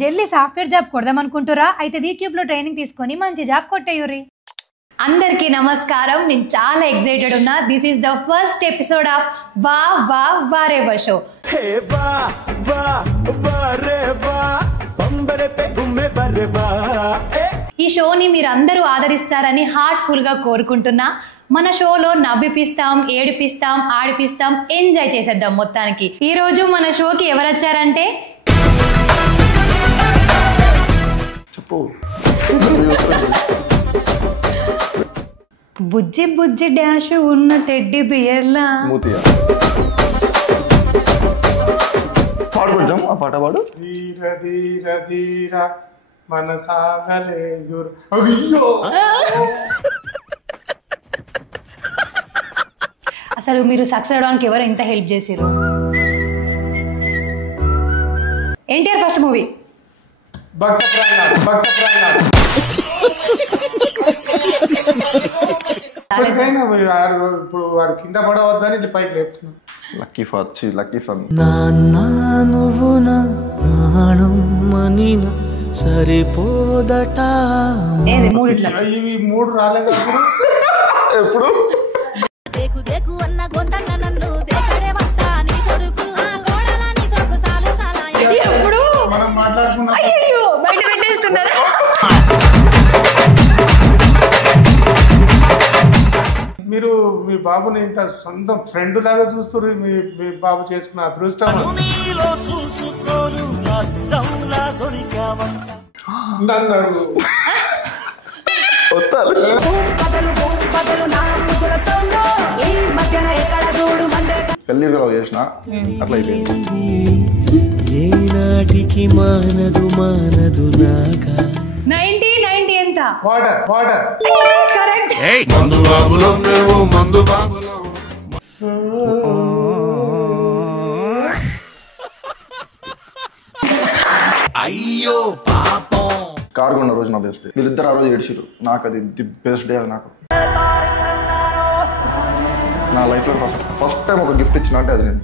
జల్దీ software job కొడదామనుకుంటురా? అయితే వీక్యూబ్ లో ట్రైనింగ్ తీసుకొని మంచి జాబ్ కొట్టేయుర్రి. అందరికీ నమస్కారం. నేను చాలా ఎక్సైటెడ్ ఉన్నా. This is the first episode of వా వా వారేవా షో. ఈ షోని మీరు అందరూ ఆదరిస్తారని హార్ట్ఫుల్ గా కోరుకుంటున్నా. మన షోలో నవ్విపిస్తాం, ఏడిపిస్తాం, ఆడిపిస్తాం, ఎంజాయ్ చేసేద్దాం మొత్తానికి. ఈ రోజు మన షోకి ఎవరు వచ్చారంటే బుజ్జి బుజ్జి డాష్ ఉన్న టెడ్డీ బియర్లా కొంచెం ఆ పాట పాడు. ధీర ధీర ధీర మన సాగలేదు. అయ్యో అసలు మీరు సక్సెస్ అవడానికి ఎవరు ఇంత హెల్ప్ చేసిరు? ఎన్టీఆర్ ఫస్ట్ మూవీ భక్త ప్రాణాలు. ఇప్పటికైనా ఇప్పుడు వాడు కింద పడవద్దని ఇట్లా పైకి లేపుతున్నాను. లక్కీ ఫాచి లక్కీ సన్. నువ్వు నా ప్రాణం మనిన సరిపోదట. ఏది మూడిట్లా? ఇవి మూడు రాలేదు ఎప్పుడు మనం మాట్లాడుకున్నాం. బయట పెట్టేస్తున్నారు. మీరు మీ బాబుని ఇంత సొంత ఫ్రెండ్ లాగా చూస్తారు. మీ బాబు చేసుకున్న అదృష్టం. పెళ్లి చేసిన అట్లా అయిపోయింది. ఏనాటికి మానదు మానదు నాగా 90 ఎంత? Water correct. అయ్యో పాపం. కార్ కొన్న రోజు నా బెస్ట్ డే. వీళ్ళిద్దరు ఆ రోజు ఏడ్చిరు. నాకు అది ది బెస్ట్ డే. అది నాకు నా లైఫ్ లో ఫస్ట్ టైం ఒక గిఫ్ట్ ఇచ్చిన అంటే అది నేను.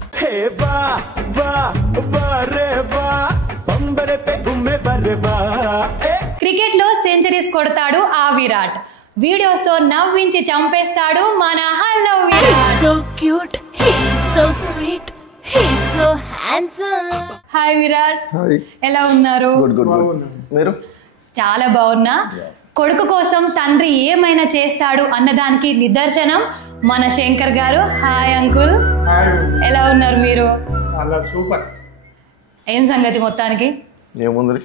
క్రికెట్ లో సెంచరీస్ కొడతాడు ఆ విరాట్. వీడియోస్ తో నవ్వించి చంపేస్తాడు మన hello Virat. So cute, he's so sweet, he's so handsome. Hi Virat, hi. ఎలా ఉన్నారు? Good good good. మీరు? చాలా బాగున్నా. కొడుకు కోసం తండ్రి ఏమైనా చేస్తాడు అన్నదానికి నిదర్శనం మన శంకర్ గారు. హాయ్ అంకుల్, ఎలా ఉన్నారు మీరు? అలా సూపర్. ఏం సంగతి మొత్తానికి? ఏముంది,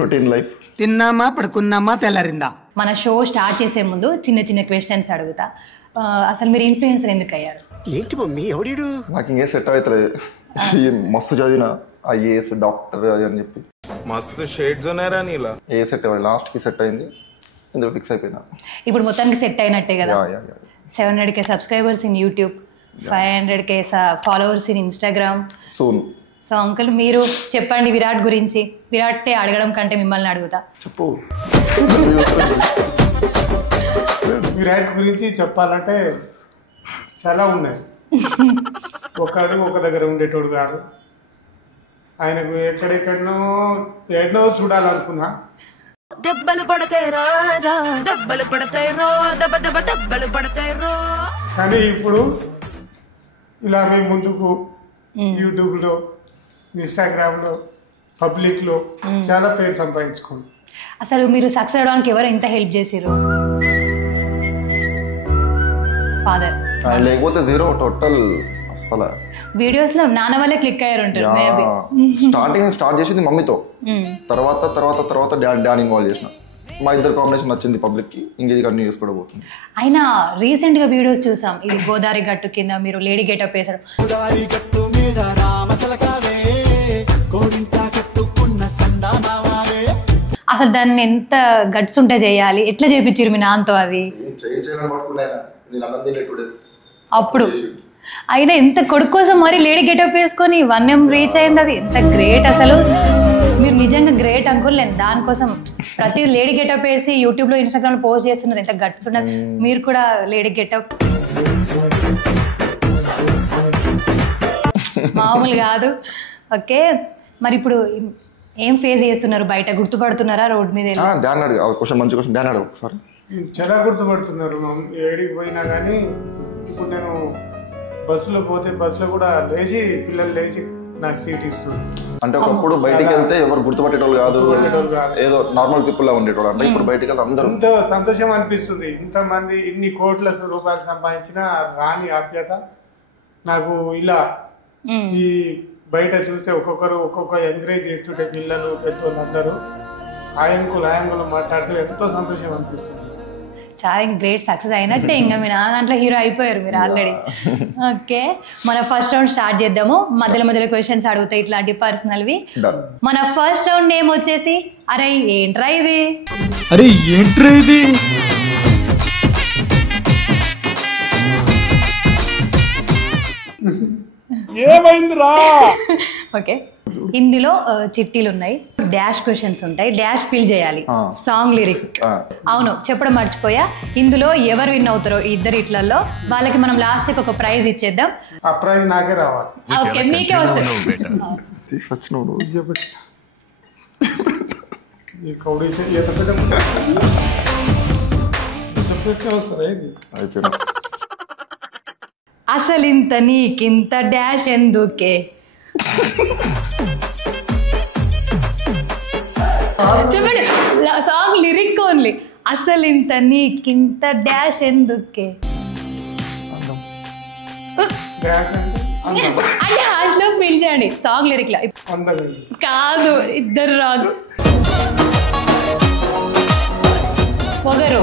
రొటీన్ లైఫ్. తిన్నామా పడుకున్నామా తెల్లారిందా. మన షో స్టార్ట్ చేసే ముందు చిన్న చిన్న క్వశ్చన్స్ అడుగుతా. అసలు మీరు ఇన్ఫ్లుయెన్సర్ ఎందుకు అయ్యారు? ఏంటి మమ్మీ ఎవడు? నాకు ఇంకే సెట్ అవుతలేదు. మస్తు చదివిన ఐఏఎస్ డాక్టర్ అది అని చెప్పి మస్తు షేడ్స్ ఉన్నారా నీలా. ఏ సెట్ అవ్వాలి, లాస్ట్ కి సెట్ అయింది, ఇందులో ఫిక్స్ అయిపోయినా. ఇప్పుడు మొత్తానికి సెట్ అయినట్టే కదా. 700K subscribers in YouTube, 500K followers in Instagram soon. So uncle మీరు చెప్పండి విరాట్ గురించి. విరాట్ అడగడం కంటే మిమ్మల్ని అడుగుతా. చెప్పు. విరాట్ గురించి చెప్పాలంటే చాలా ఉన్నాయి. ఒకడు ఒక దగ్గర ఉండేటోడు కాదు. ఆయనకు ఎక్కడెక్కడో చూడాలనుకున్నా. దెబ్బలు పడతాయి రాజా, దెబ్బలు పడతాయి రో, దెబ్బ దెబ్బ దెబ్బలు పడతాయి రో. కానీ ఇప్పుడు ఇలా మేము ముందుకు యూట్యూబ్లో, ఇన్స్టాగ్రామ్లో, పబ్లిక్లో చాలా పేరు సంపాదించుకోండి. అసలు మీరు సక్సెస్ అవడానికి ఎవరు ఇంత హెల్ప్ చేసిరు? ఫాదర్. ఆయన లేకపోతే జీరో టోటల్. అసలు వీడియోస్ లో నాన్న వల్లే క్లిక్ అయ్యారు ఉంటారు. మేబీ స్టార్ట్ చేసింది మమ్మీతో, తర్వాత తర్వాత తర్వాత డాడీ ఇన్వాల్వ్ చేసిన. మా ఇద్దరు కాంబినేషన్ నచ్చింది పబ్లిక్ కి, ఇంకేది కంటిన్యూ చేసుకోబోతుంది. అయినా రీసెంట్ గా వీడియోస్ చూసాం. ఇది గోదావరి గట్టు కింద మీరు లేడీ గెటప్ వేసాడు. అసలు దాన్ని ఎంత గట్స్ ఉంటే చేయాలి, ఎట్లా చేపించారు మీ నాన్నతో అది? అప్పుడు అయినా ఎంత కొడుకు కోసం మరి లేడీ గెటప్ వేసుకొని 1M రీచ్ అయింది. అది ఎంత గ్రేట్ అసలు. మీరు నిజంగా గ్రేట్ అంకుల్. నేను దానికోసం ప్రతి లేడీ గెటప్ వేసి యూట్యూబ్ లో, ఇన్స్టాగ్రామ్ లో పోస్ట్ చేస్తున్నారు. ఎంత గట్స్ ఉండదు. మీరు కూడా లేడీ గెటప్ మామూలు కాదు. ఓకే, మరి ఇప్పుడు ఏం ఫేస్ చేస్తున్నారు బయట? గుర్తుపడుతున్నారా రోడ్ మీద? డాన్ అడుగు క్వశ్చన్, మంచి క్వశ్చన్. డాన్ అడుగు సారీ. చాలా గుర్తుపడుతున్నారు. ఏడికి పోయినా కానీ ఇప్పుడు నేను బస్సులో పోతే బస్సులో కూడా లేచి పిల్లలు లేచి నాకు సీట్ ఇస్తుంది. అంటే ఒకప్పుడు బయటికి వెళ్తే ఎవరు గుర్తుపట్టేటోళ్ళు కాదు, ఏదో నార్మల్ పీపుల్ లా ఉండేటోళ్ళు. అంటే ఇప్పుడు బయటికి వెళ్తే అందరూ ఎంతో సంతోషం అనిపిస్తుంది. ఇంతమంది ఇన్ని కోట్ల రూపాయలు సంపాదించిన రాని ఆప్యాయత నాకు ఇలా ఈ బయట చూస్తే ఒక్కొక్క ఎంకరేజ్ చేస్తుంటే పిల్లలు పెద్దోళ్ళు అందరూ ఆయంకులు మాట్లాడితే ఎంతో సంతోషం అనిపిస్తుంది. చాలా గ్రేట్ సక్సెస్ అయినట్టే. ఇంకా మీ నాన్న దాంట్లో హీరో అయిపోయారు మీరు ఆల్రెడీ. ఓకే, మన ఫస్ట్ రౌండ్ స్టార్ట్ చేద్దాము. మధ్యలో క్వశ్చన్స్ అడుగుతాయి ఇట్లాంటి పర్సనల్వి. మన ఫస్ట్ రౌండ్ నేమ్ వచ్చేసి అరే ఏంట్రా ఇది. అరే ఏంట్రా ఇది. ఏమైందిరా? ఓకే, ఇందులో చిట్టీలు ఉన్నాయి, డాష్ క్వశ్చన్స్ ఉంటాయి, డాష్ ఫిల్ చేయాలి. Song lyric. అవును, చెప్పడం మర్చిపోయా. ఇందులో ఎవరు విన్ అవుతారో ఇద్దరు ఇట్లలో వాళ్ళకి మనం లాస్ట్ ఒక ప్రైజ్ ఇచ్చేద్దాం. ఆ ప్రైజ్ నాకే రావాలి. ఓకే, మీకే వస్తుంది. అసలు ఇంత నీకింత డాష్ ఎందుకే? చెప్పండి, సాంగ్ లిరిక్ ఓన్లీ. అసలు ఇంత నీకింత డాష్ ఎందుకే అంటే హాష్ లో ఫీల్ చేయండి. సాంగ్ లిరిక్ లో కాదు, ఇద్దరు రాదు. పొగరు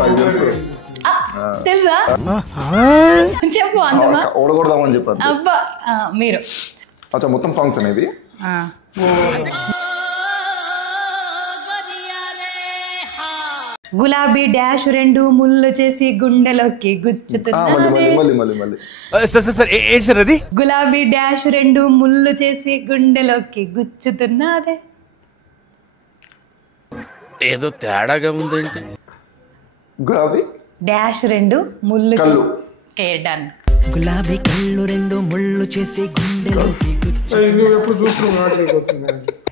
తెలుసా? చెప్పు అందమా. ఓడగొడదామని చెప్పారు. అబ్బా మీరు అచ్చా, మొత్తం సాంగ్స్ అనేది గులాబీ డాష్ రెండు ముళ్ళు చేసి గుండెలోకి గుచ్చుతున్నది. గులాబీ డాష్ రెండు ముళ్ళు చేసి గుండెలోకి గుచ్చుతున్నదే. ఏదో తేడాగా ఉందండి. గులాబీ డాష్ రెండు ముళ్ళు కళ్ళు. డన్. గులాబీ కళ్ళు రెండు ముళ్ళు చేసి గుండెలోకి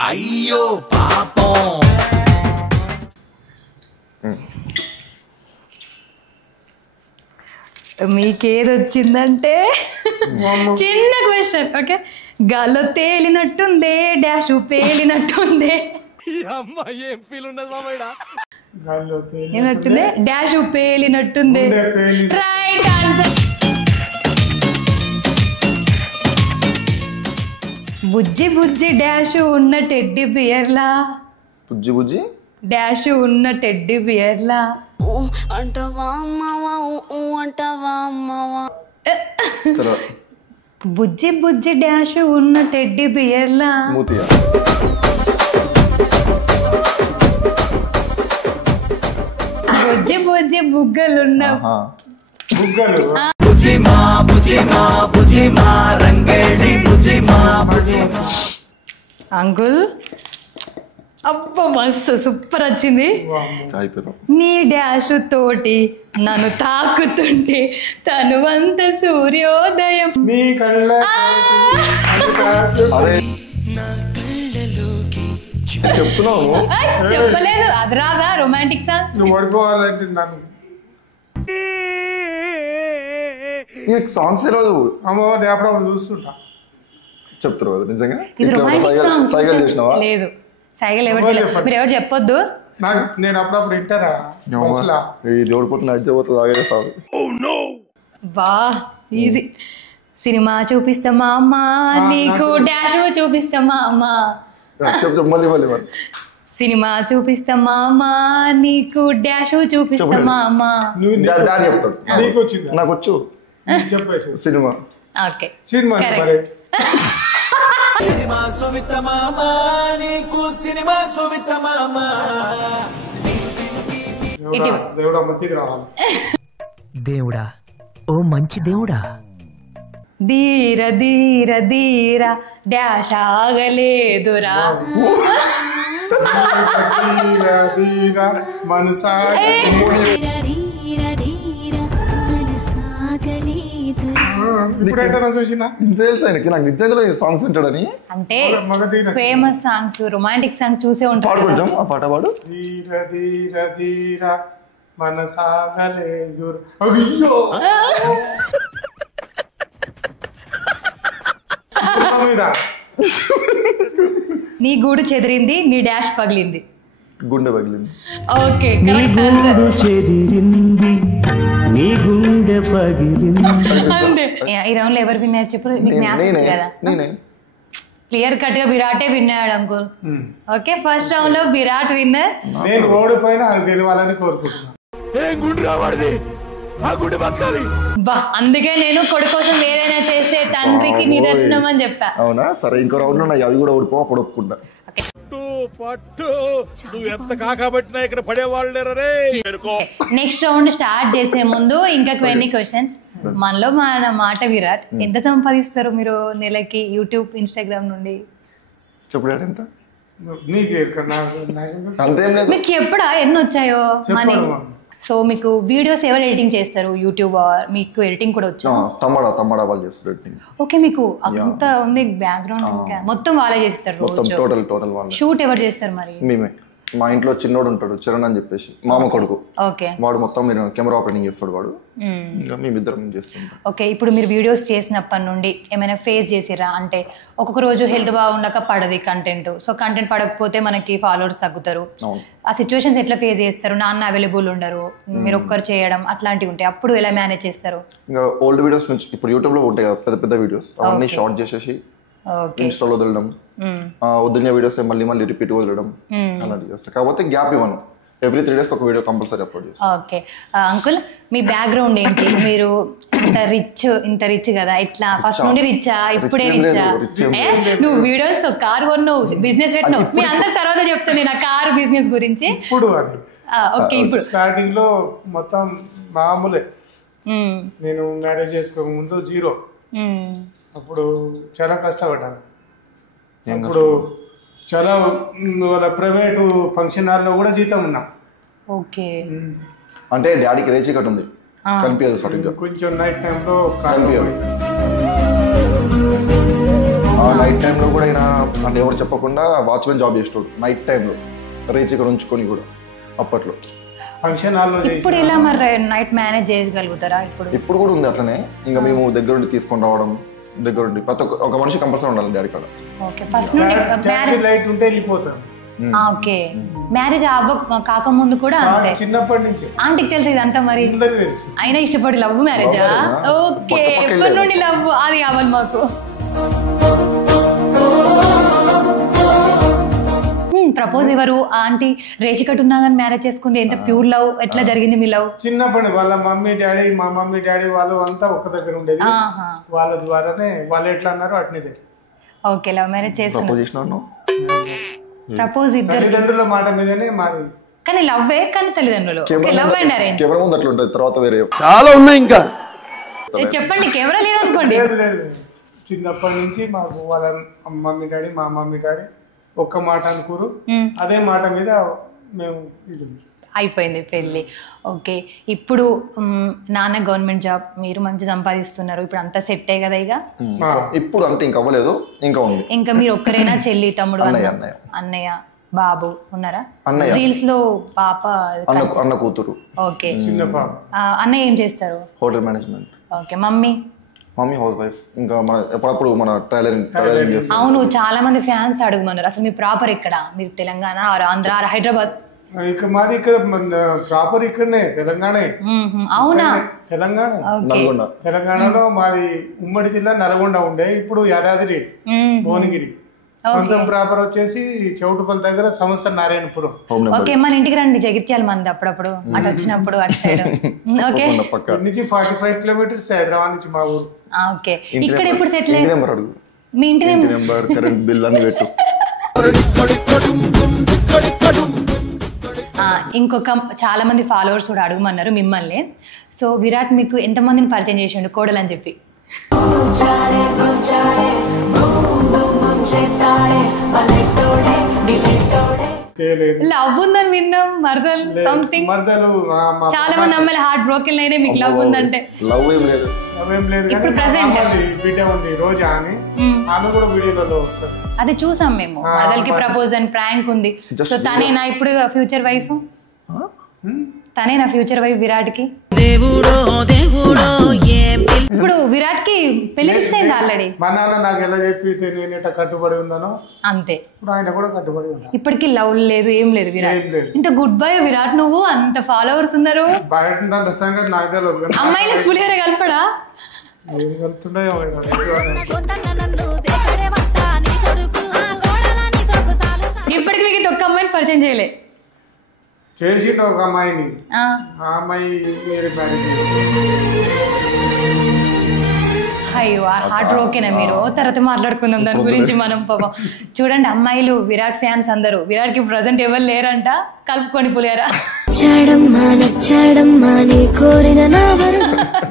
అయ్యో పాపం. మీకేదొచ్చిందంటే చిన్న క్వశ్చన్. ఓకే, గాల్లో తేలినట్టుందే డాష్ పేలినట్టుందే. ఏం ఫీల్ ఉండదు మామయ్య. ఏనట్టుందే డాష్ పేలినట్టుందే. Right answer. బుజ్జి బుజ్జి డాష్ ఉన్న టెడ్డీ బియర్లా. బుజ్జి బుజ్జి డాష్ ఉన్న టెడ్డీ బియర్లా. బుజ్జి బుజ్జి డాష్ ఉన్న టెడ్డీ బియర్లా. మూతియా. బుజ్జి బుజ్జి బుగ్గలున్న బుగ్గలు. అంకుల్ అబ్బా మస్తు సూపర్ వచ్చింది. నీ డాష్ తోటి నన్ను తాకుతుంటే తనువంత సూర్యోదయం. నీ కళ్ళ చెప్తున్నావు. చెప్పలేదు, అది రాదా రొమాంటిక్ సాంగ్? నువ్వు ఓడిపోవాలంటే నన్ను సాంగ్స్ తెలియదు. అమ్మవారిని అప్పుడప్పుడు చూస్తుంటా. చెప్తారు కదా నిజంగా. ఇది రొమాంటిక్ సాంగ్. సైకిల్ చేసినావా? లేదు, సైకిల్ ఎవరు చేయలేదు. మీరు ఎవరు చెప్పొద్దు. నాకు నేను అప్పుడప్పుడు వింటారా బస్సులా. ఇది ఓడిపోతుంది, అడిచిపోతుంది, ఆగేస్తావు. బా ఈజీ. సినిమా చూపిస్తామా అమ్మా నీకు డాష్ చూపిస్తామా అమ్మా. చెప్పు మళ్ళీ మళ్ళీ మళ్ళీ. సినిమా చూపిస్తామా అమ్మా నీకు డాష్ చూపిస్తామా అమ్మా. డాడీ చెప్తాడు. నీకు వచ్చింది? నాకు వచ్చు. చెప్పేసి cinema. Okay, cinema cinema Suvitha మామ నీకు సినిమా సువిత మామ. దేవుడా మంచిది రావాలి. దేవుడా ఓ మంచి దేవుడా. ధీర ధీర ధీర డాష్ ఆగలేదురా. ఇప్పుడైతే చూసినా ఇంత తెలుసు ఆయనకి, నాకు నిజంగా సాంగ్స్ వింటాడని. అంటే ఫేమస్ సాంగ్స్, రొమాంటిక్ సాంగ్ చూసే పాడు ఉంటారు. కొంచెం ఆ పాట పాడు. ధీర ధీర ధీర మన సాగలేదు అయ్యో మీద నీ గూడు చెదిరింది, నీ డాష్ పగిలింది. గుండె పగిలింది. Okay, correct answer. అంతే. ఈ రౌండ్ లో ఎవరు విన్నారు చెప్పు, మీకు మ్యాథ్స్ వచ్చు కదా. నేనే క్లియర్ కట్ గా విరాటే విన్నాడు అంకుల్. ఓకే, ఫస్ట్ రౌండ్ లో విరాట్ విన్నర్. నేను ఓడిపోయినా అది గెలవాలని కోరుకుంటున్నాను. బా, అందుకే నేను కొడుకు కోసం ఏదైనా చేసే తండ్రికి నిదర్శనం అని చెప్పా. అవునా? సరే, ఇంకో రౌండ్ లో అవి కూడా ఓడిపో, అప్పుడు ఒప్పుకుంటా. పట్టు నువ్వు ఎంత కాకబట్టినా ఇక్కడ పడేవాళ్ళు రే. నెక్స్ట్ రౌండ్ స్టార్ట్ చేసే ముందు ఇంకా కొన్ని క్వశ్చన్స్. మనలో మన మాట విరాట్, ఎంత సంపాదిస్తారు మీరు నెలకి యూట్యూబ్, ఇన్స్టాగ్రామ్ నుండి? చెప్పు డాడీ ఎంత? నీకు అంతేం లేదు. మీకు ఎప్పుడా ఎన్ని వచ్చాయో మనీ? చెప్పండి. సో మీకు వీడియోస్ ఎవరు ఎడిటింగ్ చేస్తారు? యూట్యూబ్ మీకు ఎడిటింగ్ కూడా వచ్చా? తమ్మడా వాళ్ళు చేస్తారు ఎడిటింగ్. ఓకే, మీకు అంత ఉంది బ్యాక్గ్రౌండ్, ఇంకా మొత్తం వాళ్ళే చేస్తారు మొత్తం రోజు? టోటల్ వాళ్ళు. షూట్ ఎవరు చేస్తారు మరి? మేమే. మా ఇంట్లో చిన్నోడు ఉంటాడు, చరణ్ అని చెప్పేసి, మామ కొడుకు. ఓకే, వాడు మొత్తం మీరు కెమెరా ఆపరేటింగ్ చేస్తాడు వాడు. ఇంకా మేమిద్దరం చేస్తుంటాం. ఓకే, ఇప్పుడు మీరు వీడియోస్ చేసినప్పటి నుండి ఏమైనా ఫేస్ చేసిరా? అంటే ఒక్కొక్క రోజు హెల్త్ బాగుండక పడది కంటెంట్, సో కంటెంట్ పడకపోతే మనకి ఫాలోవర్స్ తగ్గుతారు. ఆ సిచ్యువేషన్స్ ఎట్లా ఫేస్ చేస్తారు? నాన్న అవైలబుల్ ఉండరు, మీరు ఒక్కరు చేయడం అట్లాంటివి ఉంటాయి, అప్పుడు ఎలా మేనేజ్ చేస్తారు? ఇంకా ఓల్డ్ వీడియోస్ నుంచి ఇప్పుడు యూట్యూబ్ లో ఉంటాయి కదా పెద్ద పెద్ద వీడియోస్, అవన్నీ షార్ట్ చేసేసి ఇన్స్టాలో వదలడం, వదిలిన వీడియోస్ మళ్ళీ రిపీట్ వదలడం అలాంటివి చేస్తాను. కాకపోతే గ్యాప్ ఇవ్వను, ఎవ్రీ 3 days ఒక వీడియో కంపల్సరీ అప్లోడ్ చేస్తాను. ఓకే అంకుల్, మీ బ్యాక్గ్రౌండ్ ఏంటి? మీరు ఇంత రిచ్ కదా, ఇట్లా ఫస్ట్ నుండి రిచ్చా, ఇప్పుడే రిచ్చా? నువ్వు వీడియోస్ తో కార్ కొన్నావు, బిజినెస్ పెట్టినావు, మీ అందరి తర్వాత చెప్తాను నేను ఆ కార్ బిజినెస్ గురించి. ఇప్పుడు అది ఓకే, ఇప్పుడు స్టార్టింగ్ లో మొత్తం మామూలే. నేను మ్యారేజ్ చేసుకోక ముందు 0. అప్పుడు చాలా కష్టపడ్డాను. అప్పుడు చాలా వాళ్ళ ప్రైవేటు ఫంక్షన్ హాల్లో కూడా జీతం ఉన్నా. ఓకే, అంటే డాడీకి రేచి కట్ ఉంది, కనిపించదు సరిగ్గా. కొంచెం నైట్ టైంలో కనిపించదు. ఆ నైట్ టైంలో కూడా ఆయన అంటే ఎవరు చెప్పకుండా వాచ్మెన్ జాబ్ చేస్తాడు నైట్ టైంలో, రేచి కట్ ఉంచుకొని కూడా అప్పట్లో ఫంక్షన్ హాల్లో. ఇప్పుడు ఇలా మరి నైట్ మేనేజ్ చేయగలుగుతారా? ఇప్పుడు కూడా ఉంది అట్లనే. ఇంకా మేము దగ్గరుండి తీసుకొని రావడం, దగ్గరుండి ప్రతి ఒక మనిషి కంపల్సరీ ఉండాలి డాడీ కాడ. ఓకే, ఫస్ట్ నుండి లైట్ ఉంటే వెళ్ళిపోతాను. ఓకే, మ్యారేజ్ కాకముందు కూడా అంతే? చిన్నప్పటి నుంచి ఆంటీకి తెలుసు ఇదంతా మరి? తెలుసు. అయినా ఇష్టపడి లవ్ మ్యారేజా? ఓకే, ఎప్పటి నుండి లవ్? అది కావాలి మాకు. ప్రపోజ్ ఎవరు? ఆంటీ రేచికట్ ఉన్నా కానీ మ్యారేజ్ చేసుకుంది. ఎంత ప్యూర్ లవ్, ఎట్లా జరిగింది మీ లవ్? చిన్నప్పటి వాళ్ళ మమ్మీ డాడీ, మా మమ్మీ డాడీ వాళ్ళు అంతా ఒక్క దగ్గర ఉండేది. వాళ్ళ ద్వారానే వాళ్ళు ఎట్లా అన్నారో అట్నే తెలియదు. ఓకే, లవ్ మ్యారేజ్ చేస్తాను. ప్రపోజ్ ఇద్దరు తల్లిదండ్రుల మాట మీదనే మాది, కానీ లవ్వే, కానీ తల్లిదండ్రులు. Love and arrange. కెమెరా ముందు అట్లా ఉంటుంది, తర్వాత వేరే చాలా ఉన్నాయి ఇంకా. చెప్పండి, కెమెరా లేదనుకోండి. లేదు, చిన్నప్పటి నుంచి మాకు వాళ్ళ మమ్మీ డాడీ, మా మమ్మీ డాడీ ఒక్క మాట అనుకోరు, అదే మాట మీద మేము ఇది అయిపోయింది పెళ్ళి. ఓకే, ఇప్పుడు నాన్న గవర్నమెంట్ జాబ్, మీరు మంచి సంపాదిస్తున్నారు, ఇప్పుడు అంతా సెట్ అయ్యి కదా? ఇక ఇప్పుడు అంతే, ఇంకా అవ్వలేదు, ఇంకా ఉంది. ఇంకా మీరు ఒక్కరైనా? చెల్లి, తమ్ముడు, అన్నయ్య, బాబు ఉన్నారా? రీల్స్ లో పాప, అన్న కూతురు. ఓకే, చిన్న పాప. అన్నయ్య ఏం చేస్తారు? Hotel management. Okay, mummy house wife. ఇంకా మన ఎప్పుడప్పుడు మన టైలరింగ్ చేస్తాం. అవును, చాలా మంది ఫ్యాన్స్ అడుగుమన్నారు, అసలు మీ ప్రాపర్ ఇక్కడ? మీరు తెలంగాణ, ఆంధ్ర, హైదరాబాద్? ఇక మాది ఇక్కడ ప్రాపర్ ఇక్కడనే, తెలంగాణ. అవునా? తెలంగాణ. తెలంగాణలో మాది ఉమ్మడి జిల్లా నల్గొండ ఉండే, ఇప్పుడు యాదాద్రి భువనగిరి. సొంతం ప్రాపర్ వచ్చేసి చౌటుపల్లి దగ్గర సంస్థ నారాయణపురం. ఓకే, మన ఇంటికి రండి, జగిత్యాల మంది అప్పుడప్పుడు అటు వచ్చినప్పుడు అటు సైడ్. ఓకే, నుంచి 45 kilometers హైదరాబాద్ నుంచి మా ఊరు. ఓకే, ఇక్కడ ఎప్పుడు సెటిల్ అయ్యారు? మీ ఇంటి నెంబర్, కరెంట్ బిల్ అన్ని పెట్టు. ఇంకొక చాలా మంది ఫాలోవర్స్ కూడా అడుగుమన్నారు మిమ్మల్ని. సో విరాట్ మీకు ఎంతమందిని పరిచయం చేసిండు కోడలని చెప్పి? చేయలేదు. లవ్ ఉందని విన్నాం, మరదలు సంథింగ్. మరదలు చాలా మంది అమ్మాయిలు హార్ట్ బ్రోకెన్ అయినా మీకు లవ్ ఉందంటే. లవ్ ఏం లేదు, అవేం లేదు. ఇప్పుడు ప్రెసెంట్ బిడ్డ ఉంది రోజా అని, ఆమె కూడా వీడియోలలో వస్తుంది. అదే చూసాం మేము. మరదలకి ప్రపోజ్ అని ప్రాంక్ ఉంది. సో తనేనా ఇప్పుడు ఫ్యూచర్ వైఫ్? తనేనా ఫ్యూచర్ వైఫ్ విరాట్ కి? ఇప్పుడు విరాట్ కి పెళ్లి ఫిక్స్ అయింది ఆల్రెడీ. మా నాన్న నాకు ఎలా చెప్పి నేను ఎట్లా కట్టుబడి ఉన్నానో అంతే, ఇప్పుడు ఆయన కూడా కట్టుబడి ఉన్నా. ఇప్పటికి లవ్ లేదు, ఏం లేదు విరాట్. ఇంత గుడ్ బై విరాట్, నువ్వు అంత ఫాలోవర్స్ ఉన్నారు. బయట సంగతి నాకు తెలియదు. అమ్మాయిలు పులిహోర కలపడా? ఏం కలుపుతుండో ఇప్పటికి మీకు ఒక్క అమ్మాయిని పరిచయం చేయలే. చేసిండు ఒక అమ్మాయిని, ఆ అమ్మాయి వేరే మ్యారేజ్. అయ్యో హార్ట్ బ్రోకెనా మీరు? తర్వాత మాట్లాడుకుందాం దాని గురించి మనం. పాపం చూడండి అమ్మాయిలు విరాట్ ఫ్యాన్స్ అందరూ. విరాట్ కి ప్రజెంట్ ఎవరు లేరంట, కలుపుకొని పులియారా.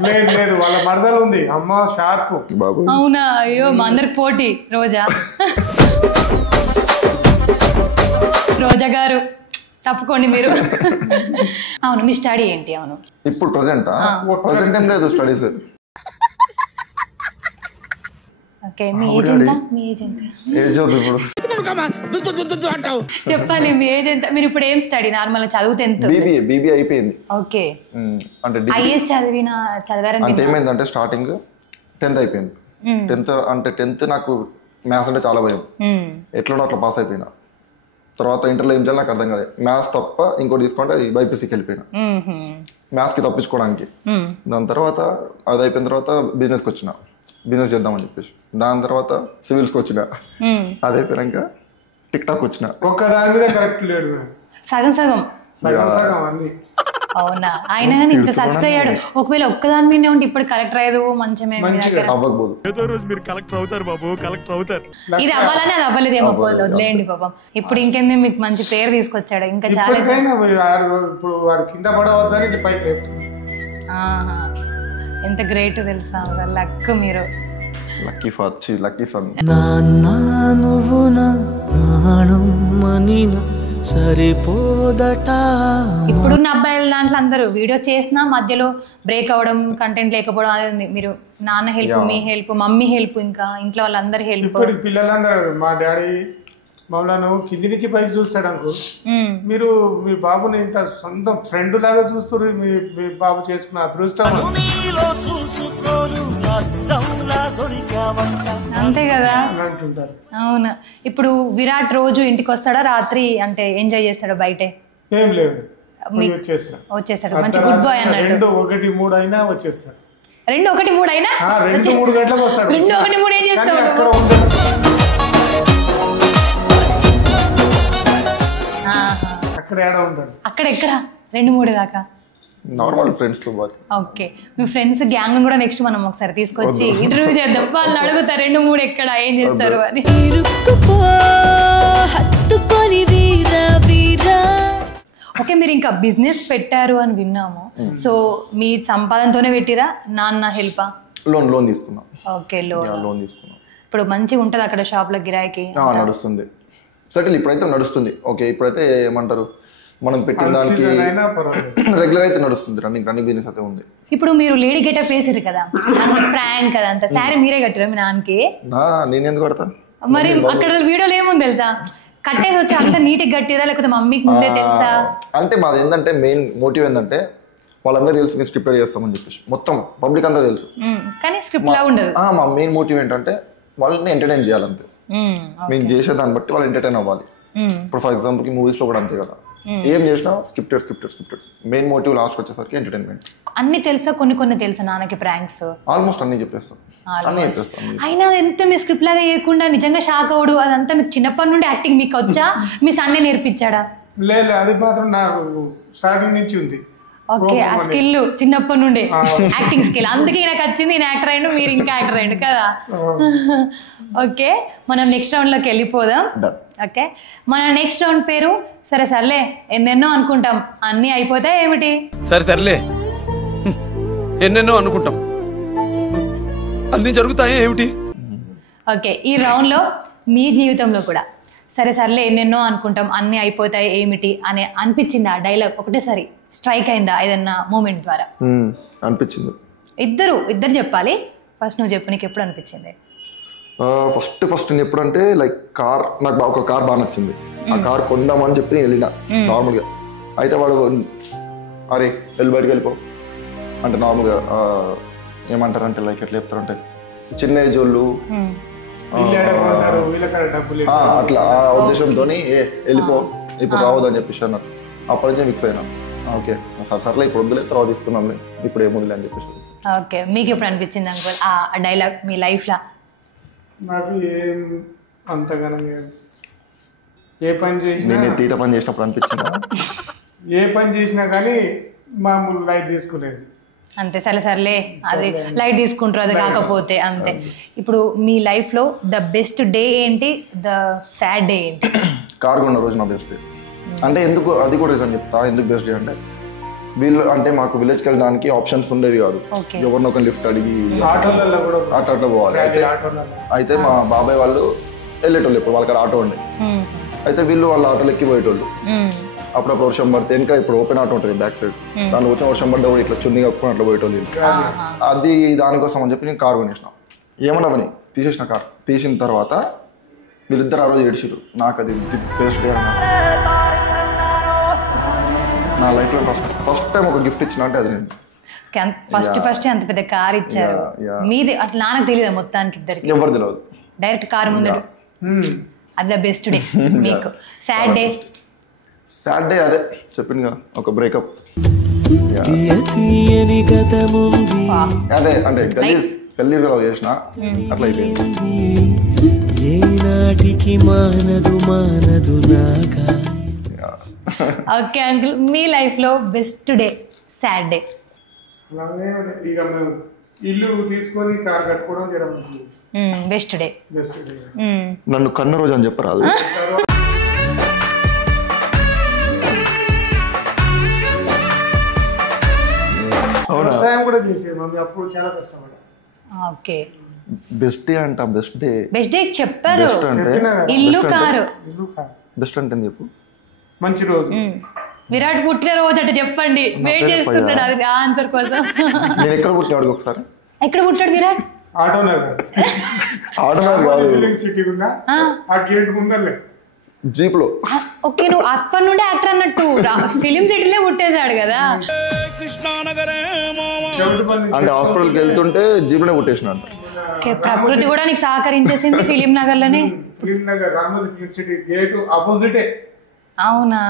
లేదు లేదు, వాళ్ళ మరదలు ఉంది అమ్మ షార్ప్. అవునా? అయ్యో మా అందరికి పోటీ. రోజా రోజా గారు తప్పుకోండి మీరు. అవును, మీ స్టడీ ఏంటి? అవును ఇప్పుడు ప్రెసెంట్ ఏం లేదు స్టడీస్. ఓకే, మీ ఏజ్ ఎంత? మీ ఏజ్ ఎంత? ఏజ్ ఇప్పుడు చెప్పాలి, మీ ఏజ్ ఎంత? మీరు ఇప్పుడు ఏం స్టడీ? నార్మల్ చదివితే ఎంత? బీబీఏ అయిపోయింది. ఓకే, అంటే ఐఏఎస్ చదివారంటే అంటే ఏమైందంటే స్టార్టింగ్ 10th అయిపోయింది. 10th నాకు మ్యాథ్స్ అంటే చాలా భయం. ఎట్లా అట్లా పాస్ అయిపోయినా. తర్వాత ఇంటర్లో ఏం చేయాలి నాకు అర్థం కాలేదు. మ్యాథ్స్ తప్ప ఇంకోటి తీసుకుంటే బైపీసీకి వెళ్ళిపోయినా మ్యాథ్స్కి తప్పించుకోవడానికి. దాని తర్వాత అది అయిపోయిన తర్వాత బిజినెస్కి వచ్చిన, బిజినెస్ చేద్దామని చెప్పేసి. దాని తర్వాత సివిల్స్కి వచ్చిన, అది అయిపోయాక టిక్ టాక్ వచ్చిన. ఒక్క దాని మీద కరెక్ట్ లేడు, సగం సగం అన్ని. అవునా? ఆయన కానీ ఇంత సక్సెస్ అయ్యాడు. ఒకవేళ ఒక్కదాని మీద ఉంటే ఇప్పుడు కలెక్టర్ అయ్యేది మంచమే. అవ్వకపోదు, ఇది అవ్వాలని అది అవ్వలేదేమో, వదిలేయండి పాపం. ఇప్పుడు ఇంకేంది మీకు మంచి పేరు తీసుకొచ్చాడు. ఇంకా చాలా ఇప్పుడు వాడు కింద పడవద్దని పైకి లేపుతున్నాడు. ఎంత గ్రేట్ తెలుసా? లక్ మీరు. Lucky son. ఇప్పుడున్న అబ్బాయిల దాంట్లో అందరూ వీడియో చేసినా మధ్యలో బ్రేక్ అవ్వడం, కంటెంట్ లేకపోవడం అదే ఉంది. మీరు నాన్న హెల్ప్, మీ హెల్ప్, మమ్మీ హెల్ప్, ఇంకా ఇంట్లో వాళ్ళందరి హెల్ప్. పిల్లలందరూ మా డాడీ మమ్మల్ని కింది నుంచి పైకి చూస్తాడు అనుకో. మీరు మీ బాబుని ఇంత సొంత ఫ్రెండ్ లాగా చూస్తారు. మీ బాబు చేసుకున్న అదృష్టం. అంతే కదా అంటుంటారు. అవును. ఇప్పుడు విరాట్ రోజు ఇంటికి వస్తాడా? రాత్రి అంటే ఎంజాయ్ చేస్తాడా బయటే? ఏం లేదు, వచ్చేస్తాడు. మంచి గుడ్ బాయ్ అన్నాడు. 2-1-3 అయినా వచ్చేస్తాడు. 2-1-3 అయినా 2-3 గంటలకు వస్తాడు. 2-1-3 ఏం చేస్తాడు? అక్కడ ఏడ ఉంటాడు. అక్కడ ఎక్కడ 2-3 దాకా నార్మల్ ఫ్రెండ్స్ తో పాటు. ఓకే, మీ ఫ్రెండ్స్ గ్యాంగ్ కూడా నెక్స్ట్ మనం ఒకసారి తీసుకొచ్చి ఇంటర్వ్యూ చేద్దాం. వాళ్ళు అడుగుతారు 2-3 ఎక్కడ ఏం చేస్తారు అని. ఓకే, మీరు ఇంకా బిజినెస్ పెట్టారు అని విన్నాము. సో మీ సంపాదనతోనే పెట్టిరా? నాన్న హెల్పా? లోన్ తీసుకున్నాం. ఓకే, లోన్ తీసుకున్నాం. ఇప్పుడు మంచిగా ఉంటది అక్కడ షాప్ లో గిరాకీ? నడుస్తుంది సెటిల్. ఇప్పుడైతే నడుస్తుంది. ఓకే, ఇప్పుడైతే ఏమంటారు, మనం పెట్టిన దానికి రెగ్యులర్ అయితే నడుస్తుంది. రన్నింగ్ బిజినెస్ అయితే ఉంది. ఇప్పుడు మీరు లేడీ గెటప్ వేసారు కదా, ప్రాంక్ కదా అంత, సారీ మీరే కట్టారు మీ నాన్నకి? నేను ఎందుకు కడతా? మరి అక్కడ వీడియోలో ఏముంది తెలుసా? కట్టేసి వచ్చి అంత నీట్గా కట్టిరా లేకపోతే మమ్మీకి ముందే తెలుసా? అంటే మాది ఏంటంటే మెయిన్ మోటివ్ ఏంటంటే వాళ్ళందరూ తెలుసు మేము స్క్రిప్ట్ చేస్తామని చెప్పేసి మొత్తం పబ్లిక్ అంతా తెలుసు. కానీ స్క్రిప్ట్ లా ఉండదు. మా మెయిన్ మోటివ్ ఏంటంటే వాళ్ళని ఎంటర్టైన్ చేయాలంతే. మేము చేసే దాన్ని బట్టి వాళ్ళు ఎంటర్టైన్ అవ్వాలి. ఇప్పుడు ఫర్ ఎగ్జాంపుల్ మూవీస్ లో కూడా అంతే కదా, ఏం చేసినా స్క్రిప్టెడ్. మెయిన్ మోటివ్ లాస్ట్ వచ్చేసరికి ఎంటర్టైన్మెంట్. అన్ని తెలుసా? కొన్ని తెలుసా నాన్నకి ప్రాంక్స్? ఆల్మోస్ట్ అన్ని చెప్పేస్తాం. అయినా ఎంత మీ స్క్రిప్ట్ లాగా చేయకుండా నిజంగా షాక్ అవడు అదంతా మీకు చిన్నప్పటి నుండి యాక్టింగ్ మీకు వచ్చా? మీ సన్నే నేర్పించాడా? లేదు, అది మాత్రం నాకు స్టార్టింగ్ నుంచి ఉంది. ఓకే, ఆ స్కిల్ చిన్నప్పటి నుండి యాక్టింగ్ స్కిల్, అందుకే నాకు వచ్చింది. నేను యాక్టర్ అయ్యిండు, మీరు ఇంకా యాక్టర్ అయ్యిండు కదా. ఓకే, మనం నెక్స్ట్ రౌండ్ లోకి వెళ్ళిపోదాం. ఓకే, మన నెక్స్ట్ రౌండ్ పేరు సర్లే ఎన్నెన్నో అనుకుంటాం, అన్ని అయిపోతాయి ఏమిటి? సర్లే ఎన్నెన్నో అనుకుంటాం, అన్ని జరుగుతాయి ఏమిటి? ఓకే, ఈ రౌండ్ లో మీ జీవితంలో కూడా సరే సర్లే ఎన్నెన్నో అనుకుంటాం, అన్నీ అయిపోతాయి ఏమిటి అని అనిపించింది ఆ డైలాగ్ ఒకటేసారి స్ట్రైక్ అయిందా ఏదన్నా మూమెంట్ ద్వారా? అనిపించింది. ఇద్దరు చెప్పాలి. ఫస్ట్ నువ్వు చెప్పు, నీకు ఎప్పుడు అనిపించింది? ఫస్ట్ నేను ఎప్పుడంటే లైక్ కార్, నాకు ఒక కార్ బాగా నచ్చింది. ఆ కార్ కొందామని చెప్పి వెళ్ళిన నార్మల్గా. అయితే వాడు అరే బయటకు వెళ్ళిపో అంటే నార్మల్గా ఏమంటారంటే లైక్ ఎట్లా చెప్తారంటే చిన్న ఏజ్ వాళ్ళు అట్లా ఆ ఉద్దేశంతో వెళ్ళిపో ఇప్పుడు రావద్దు అని చెప్పేసి అన్నారు. అప్పటి నుంచి ఫిక్స్ అయినా ఓకే సర్లే ఇప్పుడు వద్దులే తర్వాత తీసుకున్నాం ఇప్పుడు ఏముందిలే అని చెప్పేసి. ఓకే, మీకు ఎప్పుడు అనిపించింది అంకుల్ ఆ డైలాగ్ మీ లైఫ్లో? నాకు ఏం అంతగానం ఏ పని చేసినా నేను తీట పని చేసినప్పుడు అనిపించిందా? ఏ పని చేసినా కానీ మామూలు లైట్ తీసుకునేది అంతే. సర్లే అది లైట్ తీసుకుంటారు, అది కాకపోతే అంతే. ఇప్పుడు మీ లైఫ్లో ద బెస్ట్ డే ఏంటి, ద సాడ్ డే ఏంటి? కార్ కొన్న రోజు నా బెస్ట్ డే. అంటే ఎందుకు అది కూడా రీజన్ చెప్తా ఎందుకు బెస్ట్ డే అంటే వీళ్ళు అంటే మాకు విలేజ్కి వెళ్ళడానికి ఆప్షన్స్ ఉండేవి కాదు. ఎవరినో ఒక లిఫ్ట్ అడిగి ఆటోలో పోవాలి. అయితే మా బాబాయ్ వాళ్ళు వెళ్ళేటోళ్ళు ఇప్పుడు వాళ్ళకి ఆటో ఉండే. అయితే వీళ్ళు వాళ్ళ ఆటోలు ఎక్కి పోయేటోళ్ళు. అప్పుడప్పుడు వర్షం పడితే ఇంకా ఇప్పుడు ఓపెన్ ఆటో ఉంటుంది బ్యాక్ సైడ్, దాని వచ్చిన వర్షం పడ్డా కూడా ఇట్లా చున్నీ కప్పుకొని అట్లా పోయేటోళ్ళు. అది దానికోసం అని చెప్పి నేను కార్ కొనేసిన. ఏమన్నా పని తీసేసిన కార్. తీసిన తర్వాత వీళ్ళిద్దరు ఆ రోజు ఏడ్చిరు. నాకు అది బెస్ట్ డే అన్న నా లైఫ్లో. ఫస్ట్ టైం ఒక గిఫ్ట్ ఇచ్చిన అంటే అది నేను ఫస్ట్ అంత పెద్ద కార్ ఇచ్చారు. మీది అట్లా నాన్నకు తెలియదా మొత్తానికి? ఇద్దరికి ఎవరు తెలియదు. డైరెక్ట్ కార్ ముందు. అది బెస్ట్ డే మీకు. సాడ్ డే అదే చెప్పింది ఒక బ్రేకప్. అదే అంటే గలీజ్ కూడా చేసిన అట్లా అయిపోయింది. ఓకే అంకుల్, మీ లైఫ్ లో బెస్ట్ డే సాడ్ డే? ఇక మేము ఇల్లు తీసుకొని కార్ కట్టుకోవడం బెస్ట్ డే. నన్ను కన్న రోజు అని చెప్పరాదు. వ్యవసాయం కూడా చేసేది మమ్మీ అప్పుడు చాలా కష్టపడ్డా. ఓకే, బెస్ట్ డే అంట. బెస్ట్ డే చెప్పారు. బెస్ట్ అంటే ఇల్లు కారు. బెస్ట్ అంటే చెప్పు. మంచి రోజు విరాట్ పుట్టిన రోజు అంటే చెప్పండి. వెయిట్ చేస్తున్నాడు అది ఆన్సర్ కోసం. నేను ఎక్కడ పుట్టినాడు ఒకసారి? ఎక్కడ పుట్టాడు విరాట్? ఆటోనగర్ ఫిలిం సిటీ ఉందా ఆ గేట్ ముందరలే జీప్ లో. ఓకే, నువ్వు అప్పటి నుండే యాక్టర్ అన్నట్టు ఫిలిం సిటీలే పుట్టేశాడు కదా. అంటే హాస్పిటల్కి వెళ్తుంటే జీప్ లోనే పుట్టేసిన. ప్రకృతి కూడా నీకు సహకరించేసింది ఫిలిం నగర్ లోనే. ఫిలిం నగర్ రామోజీ ఫిలిం సిటీ గేట్ ఆపోజిటే. అవునా?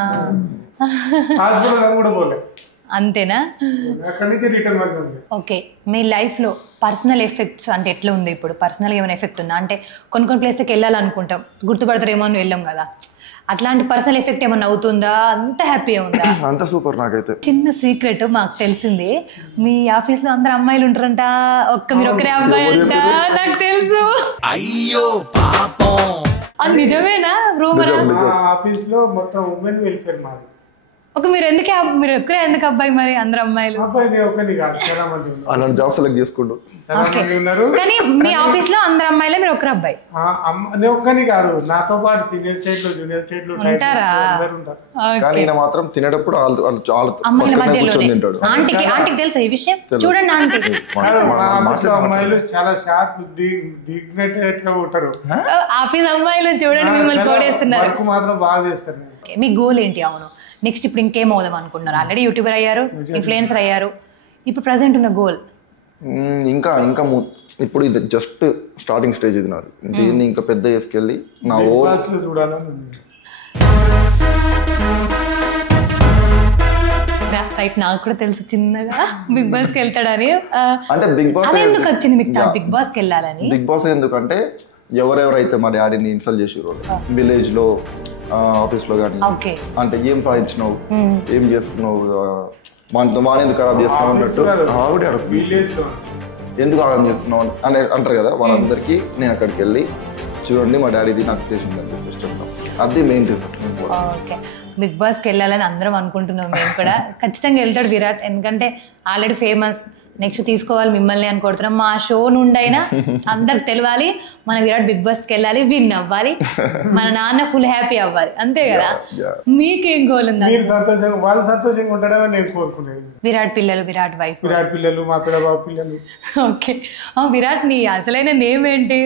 హాస్పిటల్ కూడా పోలే. అంతేనా? అక్కడి నుంచి రిటర్న్ అవుతుంది. ఓకే, మీ లైఫ్ లో పర్సనల్ ఎఫెక్ట్స్ అంటే ఎట్లా ఉంది ఇప్పుడు? పర్సనల్ ఏమైనా ఎఫెక్ట్ ఉందా? అంటే కొన్ని ప్లేస్కి వెళ్ళాలనుకుంటాం, గుర్తుపడతారేమో అని వెళ్ళాం కదా, అట్లాంటి పర్సనల్ ఎఫెక్ట్ ఏమన్నా అవుతుందా? అంత హ్యాపీగా ఉందా? అంత సూపర్. నాకైతే చిన్న సీక్రెట్ మాకు తెలిసింది, మీ ఆఫీస్ లో అందరు అమ్మాయిలు ఉంటారంట, మీరు ఒకరే అబ్బాయి అంట. నాకు తెలుసు. అయ్యో పాపం, అది నిజమేనా? రూమర్? ఆఫీస్ లో మొత్తం ఉమెన్ వెల్ఫేర్ మాది. ఒక మీరు ఒక్కరే ఎందుకు అబ్బాయి? మరి అందరు అమ్మాయిలు? అబ్బాయి ఒకటి కాదు, చాలా మంది ఉన్నారు. జాబ్ సెలెక్ట్ చేసుకుంటూ కానీ మీ ఆఫీస్ లో అందరు అమ్మాయిలే, మీరు ఒక్కరు అబ్బాయి? ఒక్కని కాదు, నాతో పాటు సీనియర్ స్టేట్ లో జూనియర్ స్టేట్ లో ఉంటారా? కానీ ఈయన మాత్రం తినేటప్పుడు అమ్మాయిల మధ్యలో. ఆంటీకి తెలుసా ఈ విషయం? చూడండి ఆంటీ, అమ్మాయిలు చాలా షార్ప్ డిగ్నిటెడ్ గా ఉంటారు. ఆఫీస్ అమ్మాయిలు చూడండి మిమ్మల్ని కోడేస్తున్నారు. వర్క్ మాత్రం బాగా చేస్తారు. మీ గోల్ ఏంటి? అవును, నెక్స్ట్ ఇప్పుడు ఇంకేం అవుదాం అనుకుంటున్నారు? ఆల్రెడీ యూట్యూబర్ అయ్యారు, ఇన్ఫ్లుయెన్సర్ అయ్యారు, ఇప్పుడు ప్రెసెంట్ ఉన్న గోల్? ఇంకా ఇప్పుడు ఇది జస్ట్ స్టార్టింగ్ స్టేజ్. ఇది నాది. దీన్ని ఇంకా పెద్ద చేసుకెళ్ళి నా ఓన్ చూడాలని. రైట్, నాకు కూడా తెలుసు చిన్నగా బిగ్ బాస్ కి వెళ్తాడని. అంటే బిగ్ బాస్ ఎందుకు వచ్చింది మీకు బిగ్ బాస్ కి వెళ్ళాలని? బిగ్ బాస్ ఎందుకంటే ఎవరెవరైతే మా డాడీని ఇన్సల్ట్ చేసారు విలేజ్ లో, ఆఫీస్ లో కానీ, అంటే ఏం సాధించినావు, ఏం చేస్తున్నావు, మానేందుకు ఖరాబ్ చేస్తున్నావు అన్నట్టు ఆవిడ ఎందుకు ఆగం చేస్తున్నావు అని అంటారు కదా. వాళ్ళందరికీ నేను అక్కడికి వెళ్ళి చూడండి మా డాడీది నాకు చేసింది అని చెప్పేసి చెప్తాం. అది main reason. Okay, Bigg Boss కి వెళ్ళాలని అందరం అనుకుంటున్నాం మేము కూడా. ఖచ్చితంగా వెళ్తాడు విరాట్, ఎందుకంటే ఆల్రెడీ ఫేమస్, నెక్స్ట్ తీసుకోవాలి మిమ్మల్ని అని కోరుతున్నాం. మా షో నుండైనా అందరికి తెలియాలి, మన విరాట్ బిగ్ బాస్కి వెళ్ళాలి, విన్ అవ్వాలి, మన నాన్న ఫుల్ హ్యాపీ అవ్వాలి, అంతే కదా. మీకేం గోల్ ఉంది? మీరు సంతోషంగా, వాళ్ళు సంతోషంగా ఉండడమే నేను కోరుకునేది. విరాట్ పిల్లలు, విరాట్ వైఫ్, విరాట్ పిల్లలు, మా పిల్లబాబు పిల్లలు. ఓకే. విరాట్ నీ అసలైన నేమ్ ఏంటి?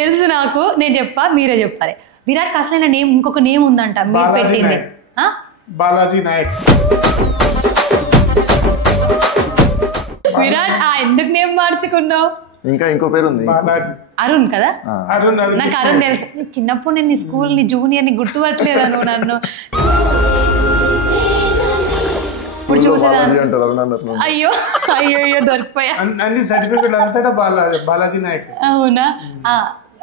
తెలుసు నాకు, నేను చెప్పా, మీరే చెప్పాలి. విరాట్ కి అసలైన నేమ్, ఇంకొక నేమ్ ఉందంట మీరు పెట్టింది. బాలాజీ నాయక్. విరాట్ ఎందుకు నేమ్ మార్చుకున్నావు? ఇంకా ఇంకో పేరు ఉంది, బాలాజీ. అరుణ్ కదా? అరుణ్. నాకు అరుణ్ తెలుసు. చిన్నప్పుడు నేను స్కూల్ ని జూనియర్ ని గుర్తుపట్టలేదు నువ్వు నన్ను. ఇప్పుడు చూసేదాన్ని. అయ్యో అయ్యో అయ్యో దొరికిపోయా. అన్ని సర్టిఫికెట్ అంతటా బాలాజీ నాయక్. అవునా?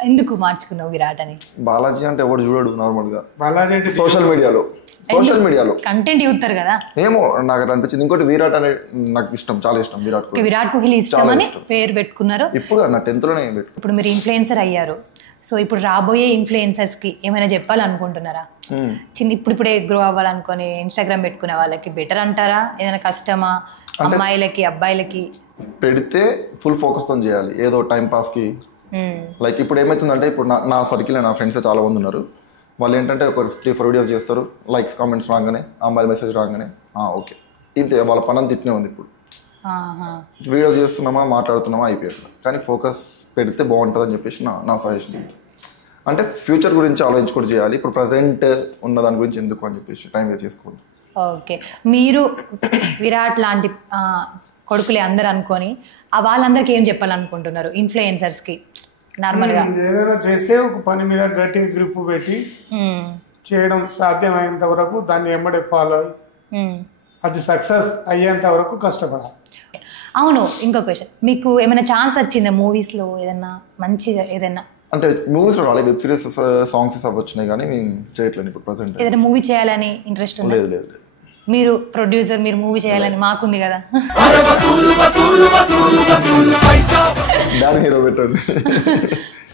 ఎందుకు మార్చుకున్నావు విరాట్ అని? బాలాజీ అంటే ఎవరు చూడడు నార్మల్ గా. బాలాజీ అంటే సోషల్ మీడియాలో కంటెంట్ చూస్తారు కదా, ఏమో నాకు అనిపించింది. ఇంకోటి విరాట్ అనే నాకు ఇష్టం, చాలా ఇష్టం. విరాట్ కోహ్లీ ఇష్టం అని పేరు పెట్టుకున్నారు. ఇప్పుడు నా 10th లోనే పెట్టుకున్నాను. ఇప్పుడు మీరు ఇన్ఫ్లుయెన్సర్ అయ్యారు, సో ఇప్పుడు రాబోయే ఇన్ఫ్లుయెన్సర్స్ కి ఏమైనా చెప్పాలనుకుంటున్నారా? ఇప్పుడే గ్రో అవ్వాలనుకొని ఇన్స్టాగ్రామ్ పెట్టుకునే వాళ్ళకి బెటర్ అంటారా? ఏదైనా కష్టమా? అమ్మాయిలకి అబ్బాయిలకి పెడితే ఫుల్ ఫోకస్ తో చేయాలి, ఏదో టైం పాస్ కి. లైక్ ఇప్పుడు ఏమైతుందంటే, ఇప్పుడు నా సర్కిల్, నా ఫ్రెండ్స్ చాలా మంది ఉన్నారు. వాళ్ళు ఏంటంటే ఒక 3-4 వీడియోస్ చేస్తారు, లైక్స్ కామెంట్స్ రాగానే, అమ్మాయిల మెసేజ్ రాగానే ఓకే, ఇంతే, వాళ్ళ పని తిట్టినే ఉంది. ఇప్పుడు వీడియోస్ చేస్తున్నామా, మాట్లాడుతున్నామా, అయిపోయారు. కానీ ఫోకస్ పెడితే బాగుంటుంది అని చెప్పేసి నా సజెషన్. అంటే ఫ్యూచర్ గురించి ఆలోచించుకొని చేయాలి, ఇప్పుడు ప్రజెంట్ ఉన్న దాని గురించి ఎందుకు అని చెప్పేసి టైం వేస్ట్ చేసుకోండి. ఓకే. మీరు విరాట్ లాంటి కొడుకులే అందరు అనుకొని వాళ్ళందరికీ ఏం చెప్పాలనుకుంటున్నారు? ఇన్ఫ్లుయెన్సర్స్ కి నార్మల్ గా ఏదైనా చేస్తే ఒక పని మీద గట్టి గ్రిప్ పెట్టి చేయడం సాధ్యమైనంత వరకు దాన్ని ఎమ్మడే ఫాలో అయ్యి అది సక్సెస్ అయ్యేంత వరకు కష్టపడాలి. అవును. ఇంకో క్వశ్చన్, మీకు ఏమైనా ఛాన్స్ వచ్చిందా మూవీస్ లో? ఏదన్నా మంచిగా ఏదైనా అంటే మూవీస్ లో రాలేదు, వెబ్ సిరీస్ సాంగ్స్ వచ్చినాయి, కానీ మేము చేయట్లేదు ఇప్పుడు ప్రెసెంట్. ఏదైనా మూవీ చేయాలని ఇంట్రెస్ట్ ఉంది? లేదు. మీరు ప్రొడ్యూసర్, మీరు మూవీ చేయాలని మాకుంది కదా. హీరో పెట్టండి.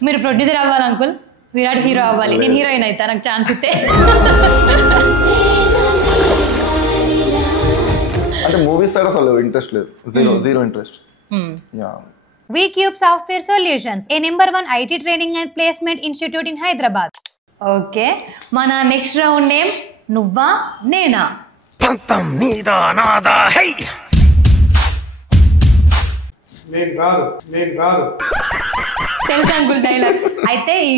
మీరు ప్రొడ్యూసర్ అవ్వాలి అంకుల్, విరాట్ హీరో అవ్వాలి, నేను హీరోయిన్ అయితే నాకు ఛాన్స్ ఇస్తే. అంటే మూవీస్ సైడ్ అసలు ఇంట్రెస్ట్ లేదు, zero interest. VCube Software Solutions, a #1 IT training and placement institute in Hyderabad. Okay, మన నెక్స్ట్ రౌండ్ నేమ్ నువ్వా నేనా? పంతం నీదా నాదా హై. నేను కాదు తెలుసు అంకుల్ డైలాగ్. అయితే ఈ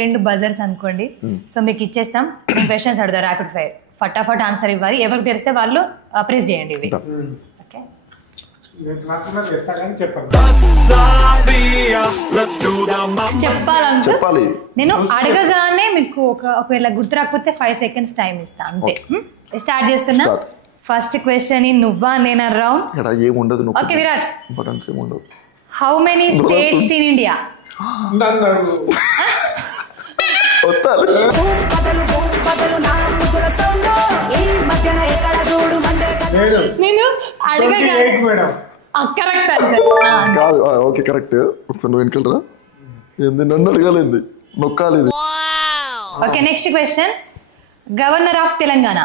2 బజర్స్ అనుకోండి. సో మీకు ఇచ్చేస్తాం, క్వశ్చన్స్ అడుగుతారు, ర్యాపిడ్ ఫైర్, ఫటాఫట్ ఆన్సర్ ఇవ్వాలి. ఎవరికి తెలిస్తే వాళ్ళు ప్రెస్ చేయండి ఇవి. ఓకే, చెప్పాలి. నేను అడగగానే మీకు ఒకవేళ గుర్తు రాకపోతే 5 seconds టైం ఇస్తా, అంతే. స్టార్ట్ చేస్తున్నా. ఫస్ట్ క్వశ్చన్, నువ్వా నేనా రౌండ్. ఏముండదు. Okay Virat, how many states in India? నేను అడగగా కరెక్ట్ ఆన్సర్. Okay correct. ఒకసారి నువ్వు వెనకలరా, ఏంది నన్ను అడగాలి, నొక్కాలి. Okay, next question, governor of Telangana.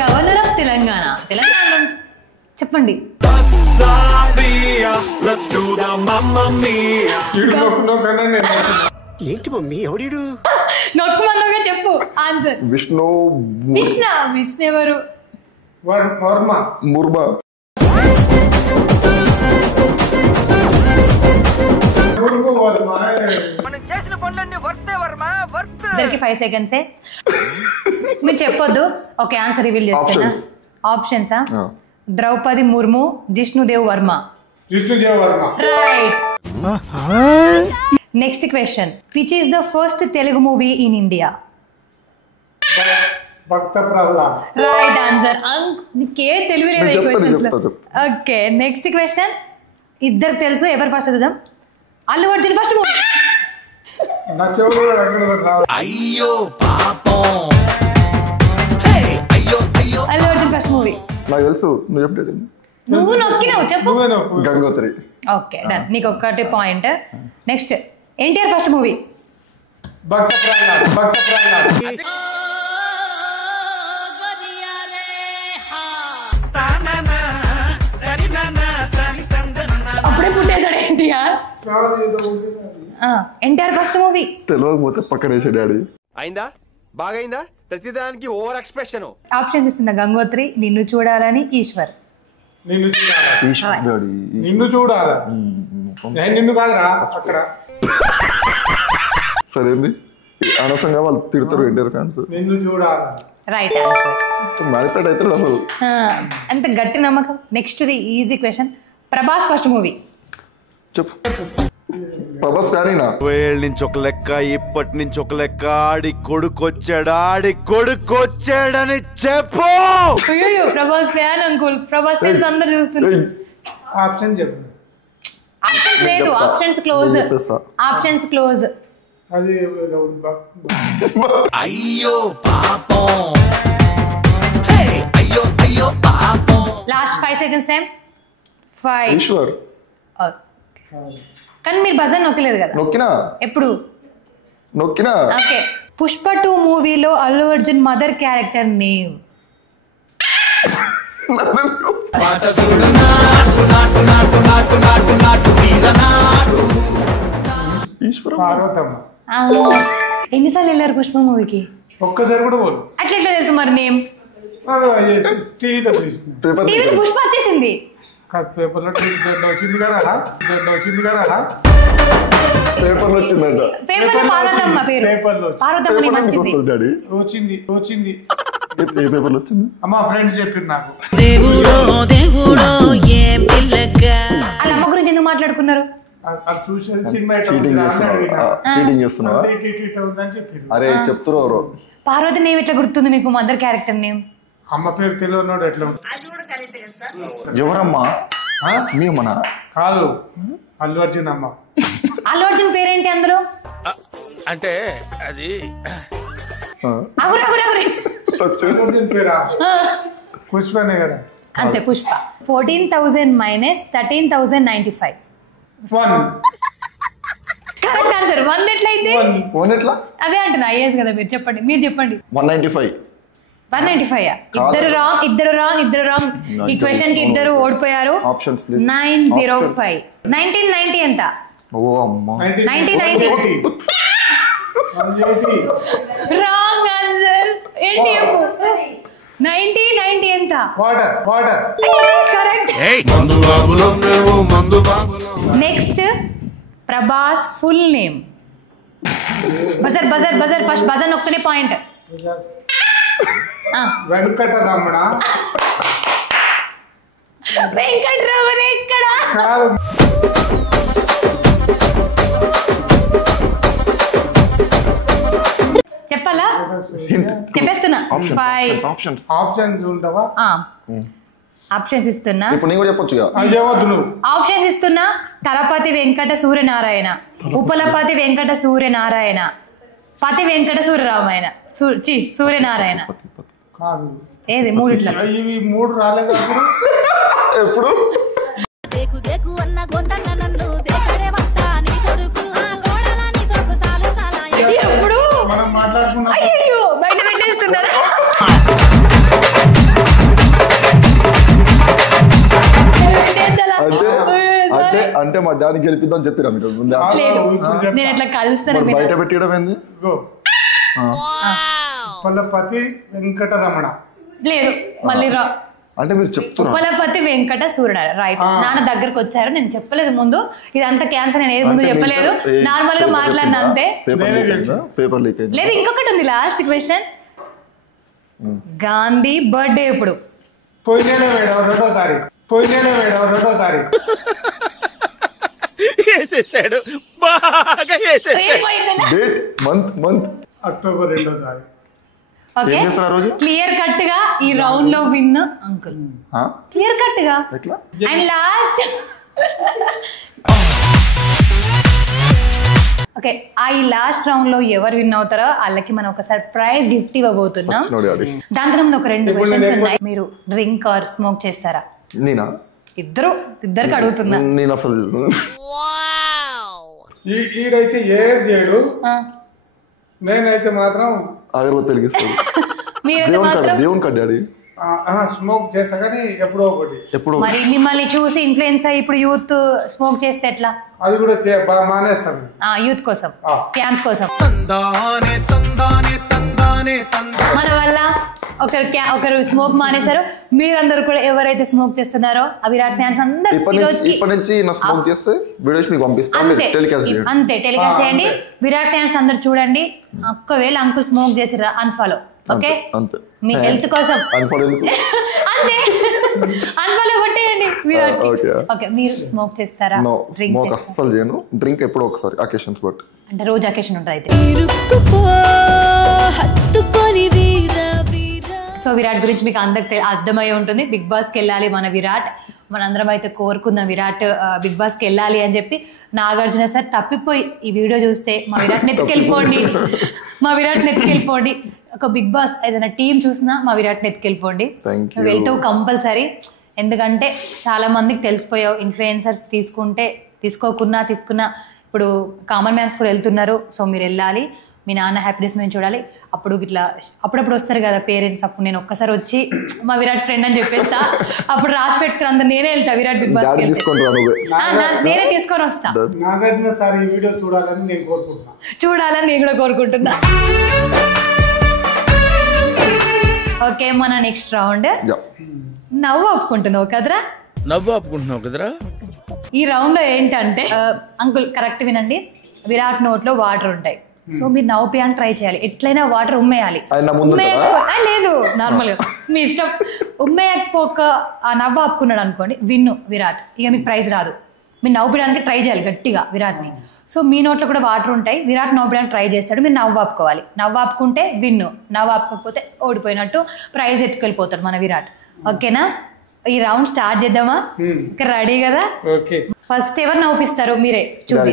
Governor of Telangana చెప్పండి. ఏంటి మమ్మీ ఎవడు? నొక్కుమన్నగా చెప్పు ఆన్సర్. విష్ణు ఎవరు? ముర్మా. ఇద్దరికి 5 seconds. మీరు చెప్పొద్దు. ఓకే, ఆన్సర్ రివీల్ చేస్తున్నా. Options: Draupadi Murmu, Jishnu Dev Varma. Right. Next question, which is the first Telugu movie in India? Right answer. నీకే తెలియలేదు. ఓకే, నెక్స్ట్ క్వశ్చన్, ఇద్దరికి తెలుసు, ఎవరు ఫస్ట్ చూద్దాం. Allu Arjun first movie. అయ్యో పాపం. అల్లు అర్జున్ ఫస్ట్ మూవీ నాకు తెలుసు, నువ్వు చెప్పలేదు. నువ్వు నొక్కినావు, చెప్పు. గంగోత్రి. Okay, done. నీకు ఒక్కటి point. Next, NTR first movie. Bhakta Prahlad అప్పుడే పుట్టేశాడు ఎన్టీఆర్. ఎన్టీఆర్ ఫస్ట్ మూవీ తెలియకపోతే పక్కన వేసే డాడీ. అయిందా బాగైందా ప్రతిదానికి ఓవర్ ఎక్స్ప్రెషన్. ఆప్షన్స్ ఇస్తున్న గంగోత్రి, నిన్ను చూడాలని, ఈశ్వర్. నిన్ను చూడాలా నిన్ను కాదురా అక్కడ. సరేంది అనవసరంగా వాళ్ళు తిడతారు ఎన్టీఆర్ ఫ్యాన్స్. నిన్ను చూడాలా రైట్ ఆన్సర్. మ్యానిపులేట్ అవుతాడు అసలు. అంత గట్టి నమ్మకం. Next the easy question. Prabhas first movie చెప్పు. ప్రభాస్ ఫ్యానేనా? వేళ్ళ నుంచి ఒక లెక్క, ఇప్పటి నుంచి ఒక లెక్క. ఆడి కొడుకొచ్చాడని చెప్పు. అయ్యో Prabhas fan uncle. Prabhas fans అందరు చూస్తున్నారు. ఆప్షన్ చెప్పు. ఆప్షన్స్ లేదు, ఆప్షన్స్ క్లోజ్. Options close. అది అయ్యో పాపం అయ్యో పాపం. Last 5 seconds time. 5. ఈశ్వర్. కానీ మీరు బజర్ నొక్కలేదు కదా. నొక్కినా ఎప్పుడు నొక్కినా. ఓకే. పుష్ప 2 మూవీలో Allu Arjun mother character name. Parvathamma. ఎన్నిసార్లు వెళ్ళారు పుష్ప మూవీకి? ఒక్కసారి కూడా పోదు. అట్లా ఎట్లా తెలుసు మరి నేమ్? టీవీలో తీసుకున్నా. టీవీలో పుష్ప వచ్చేసింది. పేపర్లో వచ్చింది కదా. పేపర్లో వచ్చిందంట. పేపర్లో పార్వతమ్మ పేరు. పేపర్లో పార్వతమ్మని మంచిది. డాడీ వచ్చింది. ఏ పేపర్లో వచ్చింది? అమ్మ ఫ్రెండ్స్ చెప్పారు నాకు. వాళ్ళ అమ్మ గురించి ఎందుకు మాట్లాడుకున్నారు? అది చూసేది సినిమా చీటింగ్ చేస్తున్నావా? చెప్పారు. అరే చెప్తున్నారు. పార్వతి నేమ్ ఎట్లా గుర్తుంది మీకు? Mother character name. అమ్మ పేరు తెలియనోడు ఎట్లా ఉంటుంది? ఎవరమ్మా? మీ అమ్మనా? కాదు, అల్లు అర్జున్ అమ్మ. అల్లు అర్జున్ పేరేంటి అందులో? అంటే అది అగురు. అల్లు అర్జున్ పేరా? పుష్పనే కదా. అంతే, పుష్ప. 14,000 మైనస్ 13,095. 1. Correct answer. 1 ఎట్లయితే? 1 ఎట్లా? అదే అంటున్నా. ఐఎస్ కదా. మీరు చెప్పండి. 195. 195. ఇద్దరు రాంగ్. ఈ క్వశ్చన్ కి ఇద్దరు ఓడిపోయారు. Options please. 905. 1990 ఎంత? ఓ అమ్మా. 1990. Wrong answer. ఏంటి చెప్పు? 1990 ఎంత? Water. Correct. Next Prabhas full name. Buzzer. First buzzer ఒక్కనే పాయింట్. వెంకటరమణ. వెంకటరమణ ఎక్కడ? చెప్పాలా? చెప్పేస్తున్నా. ఆప్షన్స్ ఉంటావా? ఆప్షన్స్ ఇస్తున్నా. ఇప్పుడు నేను కూడా చెప్పొచ్చుగా. ఆప్షన్స్ ఇస్తున్నా. తలపతి వెంకట సూర్యనారాయణ, ఉపలపతి వెంకట సూర్యనారాయణ, పతి వెంకట సూర్యరామాయణ, సూర్యనారాయణ. ఏది మూడిట్లా? ఇవి 3 రాలేదు ఎప్పుడు? ఎప్పుడు మనం మాట్లాడుకున్నాం. అయ్యో బయట పెట్టేస్తున్నారా? అంటే మా డాడీ గెలిపిద్దాం చెప్పిరా మీరు ముందే? నేను అట్లా కలుస్తాను. బయట పెట్టడం ఏంది? ఉపలపతి వెంకటరమణ. లేదు, మళ్ళీ రా. అంటే మీరు చెప్తున్నారు ఉపలపతి వెంకట సూర్యనారాయణ. రైట్. నాన్న దగ్గరకు వచ్చారు. నేను చెప్పలేదు ముందు. ఇదంతా క్యాన్సర్. నేను ఏది ముందు చెప్పలేదు. నార్మల్ గా మాట్లాడిన అంతే. పేపర్ లీక్ అయింది. లేదు, ఇంకొకటి ఉంది. Last question. గాంధీ బర్త్డే ఎప్పుడు? పోయిన 2వ తారీఖు. వేసేసాడు బాగా వేసేసాడు. డేట్ మంత్ అక్టోబర్ 2వ తారీఖు. ఓకే, క్లియర్ కట్ గా ఈ రౌండ్ లో విన్ అంకుల్. క్లియర్ కట్ గా. అండ్ లాస్ట్ ఓకే, ఈ లాస్ట్ రౌండ్ లో ఎవరు విన్ అవుతారో వాళ్ళకి మనం ఒక సర్ప్రైజ్ గిఫ్ట్ ఇవ్వబోతున్నాం. దాంట్లో ముందు ఒక 2 క్వశ్చన్స్ ఉన్నాయి. మీరు డ్రింక్ ఆర్ స్మోక్ చేస్తారా? నేనా? ఇద్దరికి అడుగుతున్నా. నేను అసలు ఈడైతే ఏది చేయడు, నేనైతే మాత్రం అగరబత్తి వెలిగిస్తాడు. మీరైతే దేవుని కాడ మాత్రం దేవుని కాడ డాడీ స్మోక్ చేస్తా కానీ ఎప్పుడో ఒకటి. ఎప్పుడు మరి మిమ్మల్ని చూసి ఇన్ఫ్లుయెన్స్ అయ్యి ఇప్పుడు యూత్ స్మోక్ చేస్తే ఎట్లా? అది కూడా మానేస్తాను యూత్ కోసం, ఫ్యాన్స్ కోసం. మన వల్ల ఒకరు స్మోక్ మానేశారు, మీరందరూ కూడా ఎవరైతే స్మోక్ చేస్తున్నారో ఆ విరాట్ ఫ్యాన్స్ అందరూ ఇప్పటి నుంచి నా స్మోక్ చేస్తే వీడియోస్ మీకు పంపిస్తాను. అంతే టెలికాస్ట్ చేయండి. విరాట్ ఫ్యాన్స్ అందరు చూడండి. ఒకవేళ అంకుల్ స్మోక్ చేసిరా అన్ఫాలో. ఓకే, అంతే మీ హెల్త్ కోసం అన్ఫాలో అంతే అన్ఫాలో కొట్టేయండి విరాట్. ఓకే, మీరు స్మోక్ చేస్తారా? నో స్మోక్ అస్సలు చేయను. డ్రింక్ ఎప్పుడో ఒకసారి అకేషన్స్ బట్. అంటే రోజు అకేషన్ ఉంటుంది అయితే. సో విరాట్ గురించి మీకు అందరికి అర్థమై ఉంటుంది. బిగ్ బాస్కి వెళ్ళాలి మన విరాట్. మనందరం అయితే కోరుకుందాం విరాట్ బిగ్ బాస్కి వెళ్ళాలి అని చెప్పి. నాగార్జున సార్ తప్పిపోయి ఈ వీడియో చూస్తే మా విరాట్ నెత్తికెళ్ళిపోండి, మా విరాట్ నెత్తికెళ్ళిపోండి. ఒక బిగ్ బాస్ ఏదైనా టీం చూసినా మా విరాట్ నెత్తికెళ్ళిపోండి. నువ్వు వెళ్తావు కంపల్సరీ. ఎందుకంటే చాలా మందికి తెలిసిపోయావు. ఇన్ఫ్లుయెన్సర్స్ తీసుకోకున్నా ఇప్పుడు కామన్ మ్యాన్స్ కూడా వెళ్తున్నారు. సో మీరు వెళ్ళాలి, మీ నాన్న హ్యాపీనెస్ మేము చూడాలి. అప్పుడు ఇట్లా అప్పుడప్పుడు వస్తారు కదా పేరెంట్స్. అప్పుడు నేను ఒక్కసారి వచ్చి మా విరాట్ ఫ్రెండ్ అని చెప్పేస్తా. అప్పుడు రాసి పెట్టుకుని అందరు నేనే వెళ్తా విరాట్ బిగ్ బాస్ నేనే తీసుకొని వస్తా. నాగార్జున సార్ ఈ వీడియో చూడాలని నేను కోరుకుంటున్నా. చూడాలని నేను కూడా కోరుకుంటున్నా. ఓకే, మన నెక్స్ట్ రౌండ్ నవ్వు ఆపుకుంటున్నావు కదరా? నవ్వు ఆపుకుంటున్నావు కదరా? ఈ రౌండ్ లో ఏంటంటే అంకుల్ కరెక్ట్ వినండి. విరాట్ నోట్లో వాటర్ ఉంటాయి. సో మీరు నవ్వుపేయాలని ట్రై చేయాలి. ఎట్లయినా వాటర్ ఉమ్మేయాలి. లేదు నార్మల్ గా మీ ఇష్టం. ఉమ్మేయకపోక ఆ నవ్వు ఆపుకున్నాడు అనుకోండి విన్ను విరాట్. ఇక మీకు ప్రైజ్ రాదు. మీరు నవ్వుపేయడానికి ట్రై చేయాలి గట్టిగా విరాట్ని. సో మీ నోట్లో కూడా వాటర్ ఉంటాయి. విరాట్ నవ్వుపేయడానికి ట్రై చేస్తాడు. మీరు నవ్వు ఆపుకోవాలి. నవ్వు ఆపుకుంటే విన్ను, నవ్వు ఆపుకోకపోతే ఓడిపోయినట్టు. ప్రైజ్ ఎత్తుకెళ్ళిపోతాడు మన విరాట్. ఓకేనా? ఈ రౌండ్ స్టార్ట్ చేద్దామా? రెడీ కదా? ఫస్ట్ ఎవరు నవ్విస్తారు? మీరే చూసి.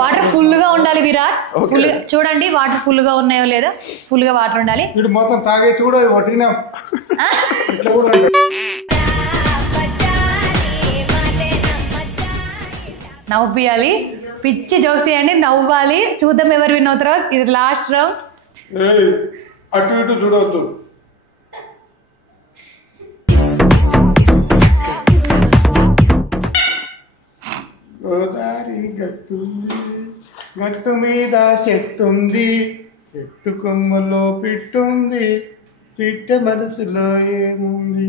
వాటర్ ఫుల్ గా ఉండాలి విరాట్. ఫుల్ చూడండి వాటర్ ఫుల్ గా ఉన్నాయో లేదో. ఫుల్ గా వాటర్ ఉండాలి. మొత్తం తాగే చూడ నవ్వుపియాలి. పిచ్చి జోక్స్ చేయండి, నవ్వాలి. చూద్దాం ఎవరు విన్ అవుతారో. ఇది లాస్ట్ రౌండ్. అటు ఇటు చూడవద్దు. గోదావరి గట్టు మీద చెట్టుంది, చెట్టు కొమ్మలో పిట్టుంది, పిట్ట మనసులో ఏముంది?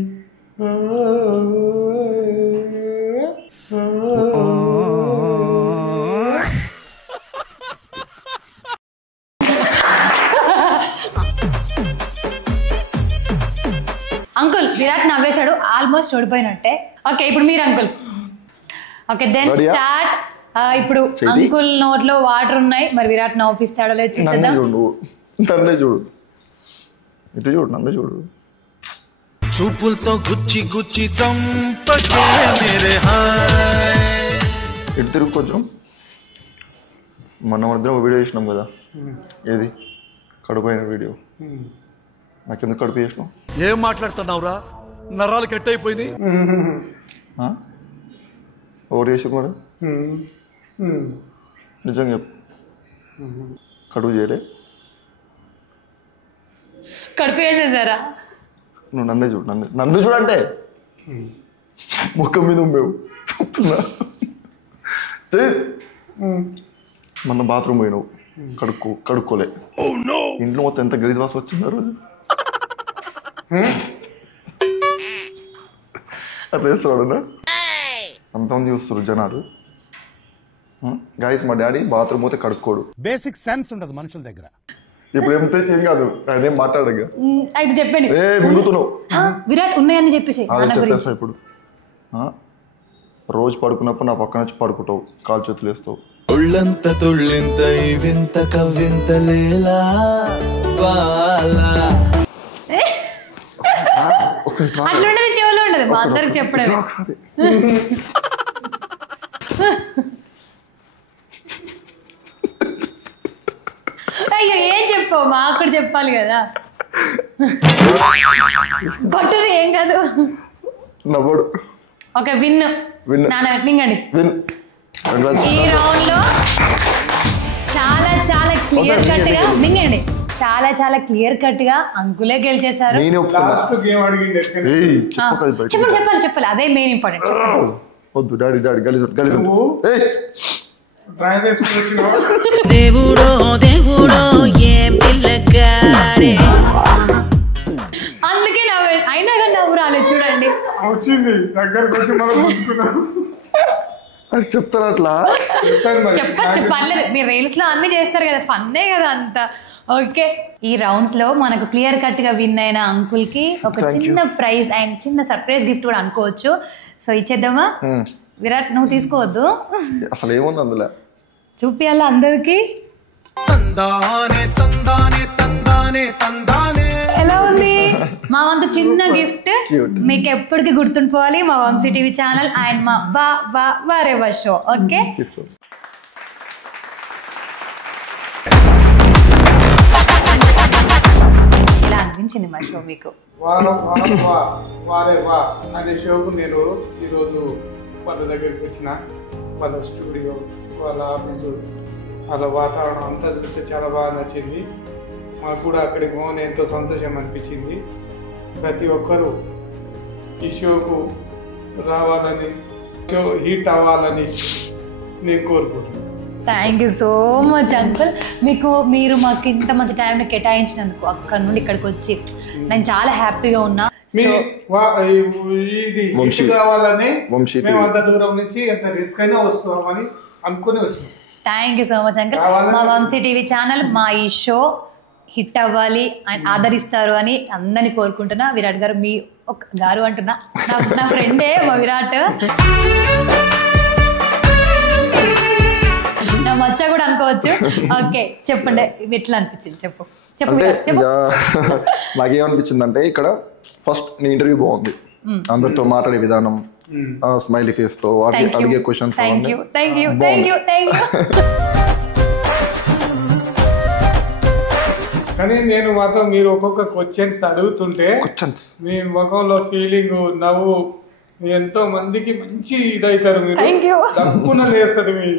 అంకుల్ విరాట్ నవ్వేశాడు, ఆల్మోస్ట్ ఓడిపోయినట్టే. ఓకే, ఇప్పుడు మీరు అంకుల్. Okay then start. ఇప్పుడు అంకుల్ నోట్లో వాటర్ ఉన్నాయి. మరి విరాట్ నవ్విస్తాడో లేదు చూద్దాం. చూడు చూపులతో గుచ్చి గుచ్చి చంపకే మేరే హాయ్. ఇటు తిరుగు కొంచెం. మొన్న మధ్య వీడియో చేసినాం కదా, ఏది కడుపైన వీడియో. నాకెందుకు కడుపు చేసినాం? ఏం మాట్లాడుతున్నావురా? నరాలు కట్ అయిపోయింది. ఎవరు చేసి మరి నిజంగా కడుపు చేయలే? కడుపు చేసేసారా? నువ్వు నన్ను చూడంటే ముఖం మీద ఉమ్మేవు చెప్తున్నా. మొన్న బాత్రూమ్ పోయినావు, కడుక్కోలే. ఇంట్లో మొత్తం ఎంత గలీజ్ వాసన వచ్చింది ఆ రోజు. అట్లా చేస్తున్నాడు. అంతమంది చూస్తారు జనాలు. గైస్ మా డాడీ బాత్రూమ్ పోతే కడుక్కోడు. బేసిక్ సెన్స్ ఉండదు మనుషుల దగ్గర. ఇప్పుడు ఏం కాదు, ఆయన ఏం మాట్లాడగా. అయితే చెప్పండి. మింగుతున్నావు విరాట్ ఉన్నాయని చెప్పేసి చెప్పేస్తా. ఇప్పుడు రోజు పడుకున్నప్పుడు నా పక్కన వచ్చి పడుకుంటావు, కాలు చేతులు వేస్తావు. ఒళ్ళంత తుళ్ళింత వింత కవ్వింత లేలా అట్లుండదు, చెవులో ఉండదు. మా అందరికి చెప్పడం. అయ్యో ఏం చెప్పావు? మాకు కూడా చెప్పాలి కదా. కొట్టురు ఏం కాదు. నవ్వడు. Okay win. మింగండి. విన్. ఈ రౌండ్ లో చాలా క్లియర్ కట్ గా మింగండి. చాలా చాలా క్లియర్ కట్ గా అంకులే గెలిచేశారు. లాస్ట్ గేమ్ అడిగింది చెప్పాలి అదే మెయిన్ ఇంపార్టెంట్. వద్దు డాడీ గలీజ్ దేవుడో దేవుడో ఏ పిల్లగాడే. అందుకే అయినా కానీ నవ్వు రాలేదు చూడండి. వచ్చింది దగ్గరకు వచ్చి మనం అది చెప్తారు అట్లా చెప్పచ్చు పర్లేదు. మీరు రీల్స్ లో అన్ని చేస్తారు కదా, ఫన్నే కదా అంత. ఓకే, ఈ రౌండ్స్ లో మనకు క్లియర్ కట్ గా విన్ అయిన అంకుల్ కి ఒక చిన్న ప్రైజ్ అండ్ చిన్న సర్ప్రైజ్ గిఫ్ట్ కూడా అనుకోవచ్చు. సో ఇచ్చేద్దామా? విరాట్ నువ్వు తీసుకోవద్దు, అసలు ఏముంది అందులో చూపియాలా అందరికి. ఎలా ఉంది మా వంతు చిన్న గిఫ్ట్? మీకు ఎప్పటికీ గుర్తుండిపోవాలి మా వంశీ టీవీ ఛానల్ అండ్ మా వారేవా షో. ఓకే, ఎలా అనిపించింది మా షో మీకు? వారే వా అనే షోకు నేను ఈరోజు వాళ్ళ దగ్గరికి వచ్చిన, వాళ్ళ స్టూడియో, వాళ్ళ ఆఫీసు, వాళ్ళ వాతావరణం అంతా చూస్తే చాలా బాగా నచ్చింది. మాకు కూడా అక్కడికి పోని ఎంతో సంతోషం అనిపించింది. ప్రతి ఒక్కరూ ఈ షోకు రావాలని, షో హిట్ అవ్వాలని నేను కోరుకుంటున్నాను. Thank you so much uncle. మీరు మాకు ఇంత మంచి టైంని కేటాయించినందుకు అక్కడ నుండి ఇక్కడికి వచ్చి నేను చాలా హ్యాపీగా ఉన్నా. ఇది కావాలని మేము అంత దూరం నుంచి ఎంత రిస్క్ అయినా వస్తామని అనుకుని వచ్చినాం. Thank you so much uncle. మా వంశీ టీవీ ఛానల్ మా ఈ షో హిట్ అవ్వాలి అండ్ ఆదరిస్తారు అని అందరినీ కోరుకుంటున్నా. విరాట్ గారు మీ గారు అంటున్నా, నా ఫ్రెండే మా విరాట్, నా మచ్చ కూడా అనుకోవచ్చు. ఓకే చెప్పండి, ఎట్లా అనిపించింది చెప్పు. నాకేమనిపించింది అంటే ఇక్కడ ఫస్ట్ నీ ఇంటర్వ్యూ బాగుంది, అందరితో మాట్లాడే విధానం, స్మైలీ ఫేస్ తో అడిగే క్వశ్చన్స్. కానీ నేను మాత్రం మీరు ఒక్కొక్క క్వశ్చన్స్ అడుగుతుంటే మీ ముఖంలో ఫీలింగ్, నవ్వు ఎంతో మందికి మంచి ఇదైతారు. మీరు తక్కువ లేస్తుంది మీ.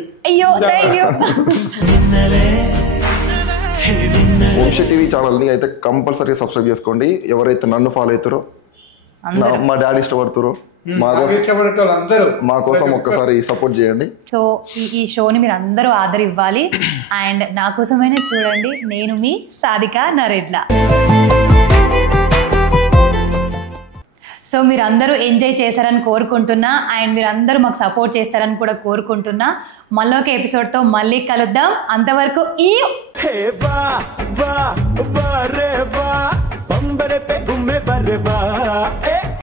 వంశీ టీవీ ఛానల్ని అయితే కంపల్సరీ సబ్స్క్రైబ్ చేసుకోండి. ఎవరైతే నన్ను ఫాలో అవుతారో, మా డాడీ ఇష్టపడుతారో, మా కోసం ఒక్కసారి సపోర్ట్ చేయండి. సో ఈ షోని మీరు అందరూ ఆదరివ్వాలి అండ్ నా కోసమైనా చూడండి. నేను మీ సాధిక నరేడ్ల. సో మీరు అందరూ ఎంజాయ్ చేస్తారని కోరుకుంటున్నా అండ్ మీరు అందరూ మాకు సపోర్ట్ చేస్తారని కూడా కోరుకుంటున్నా. మళ్ళొక ఎపిసోడ్తో మళ్ళీ కలుద్దాం. అంతవరకు ఈ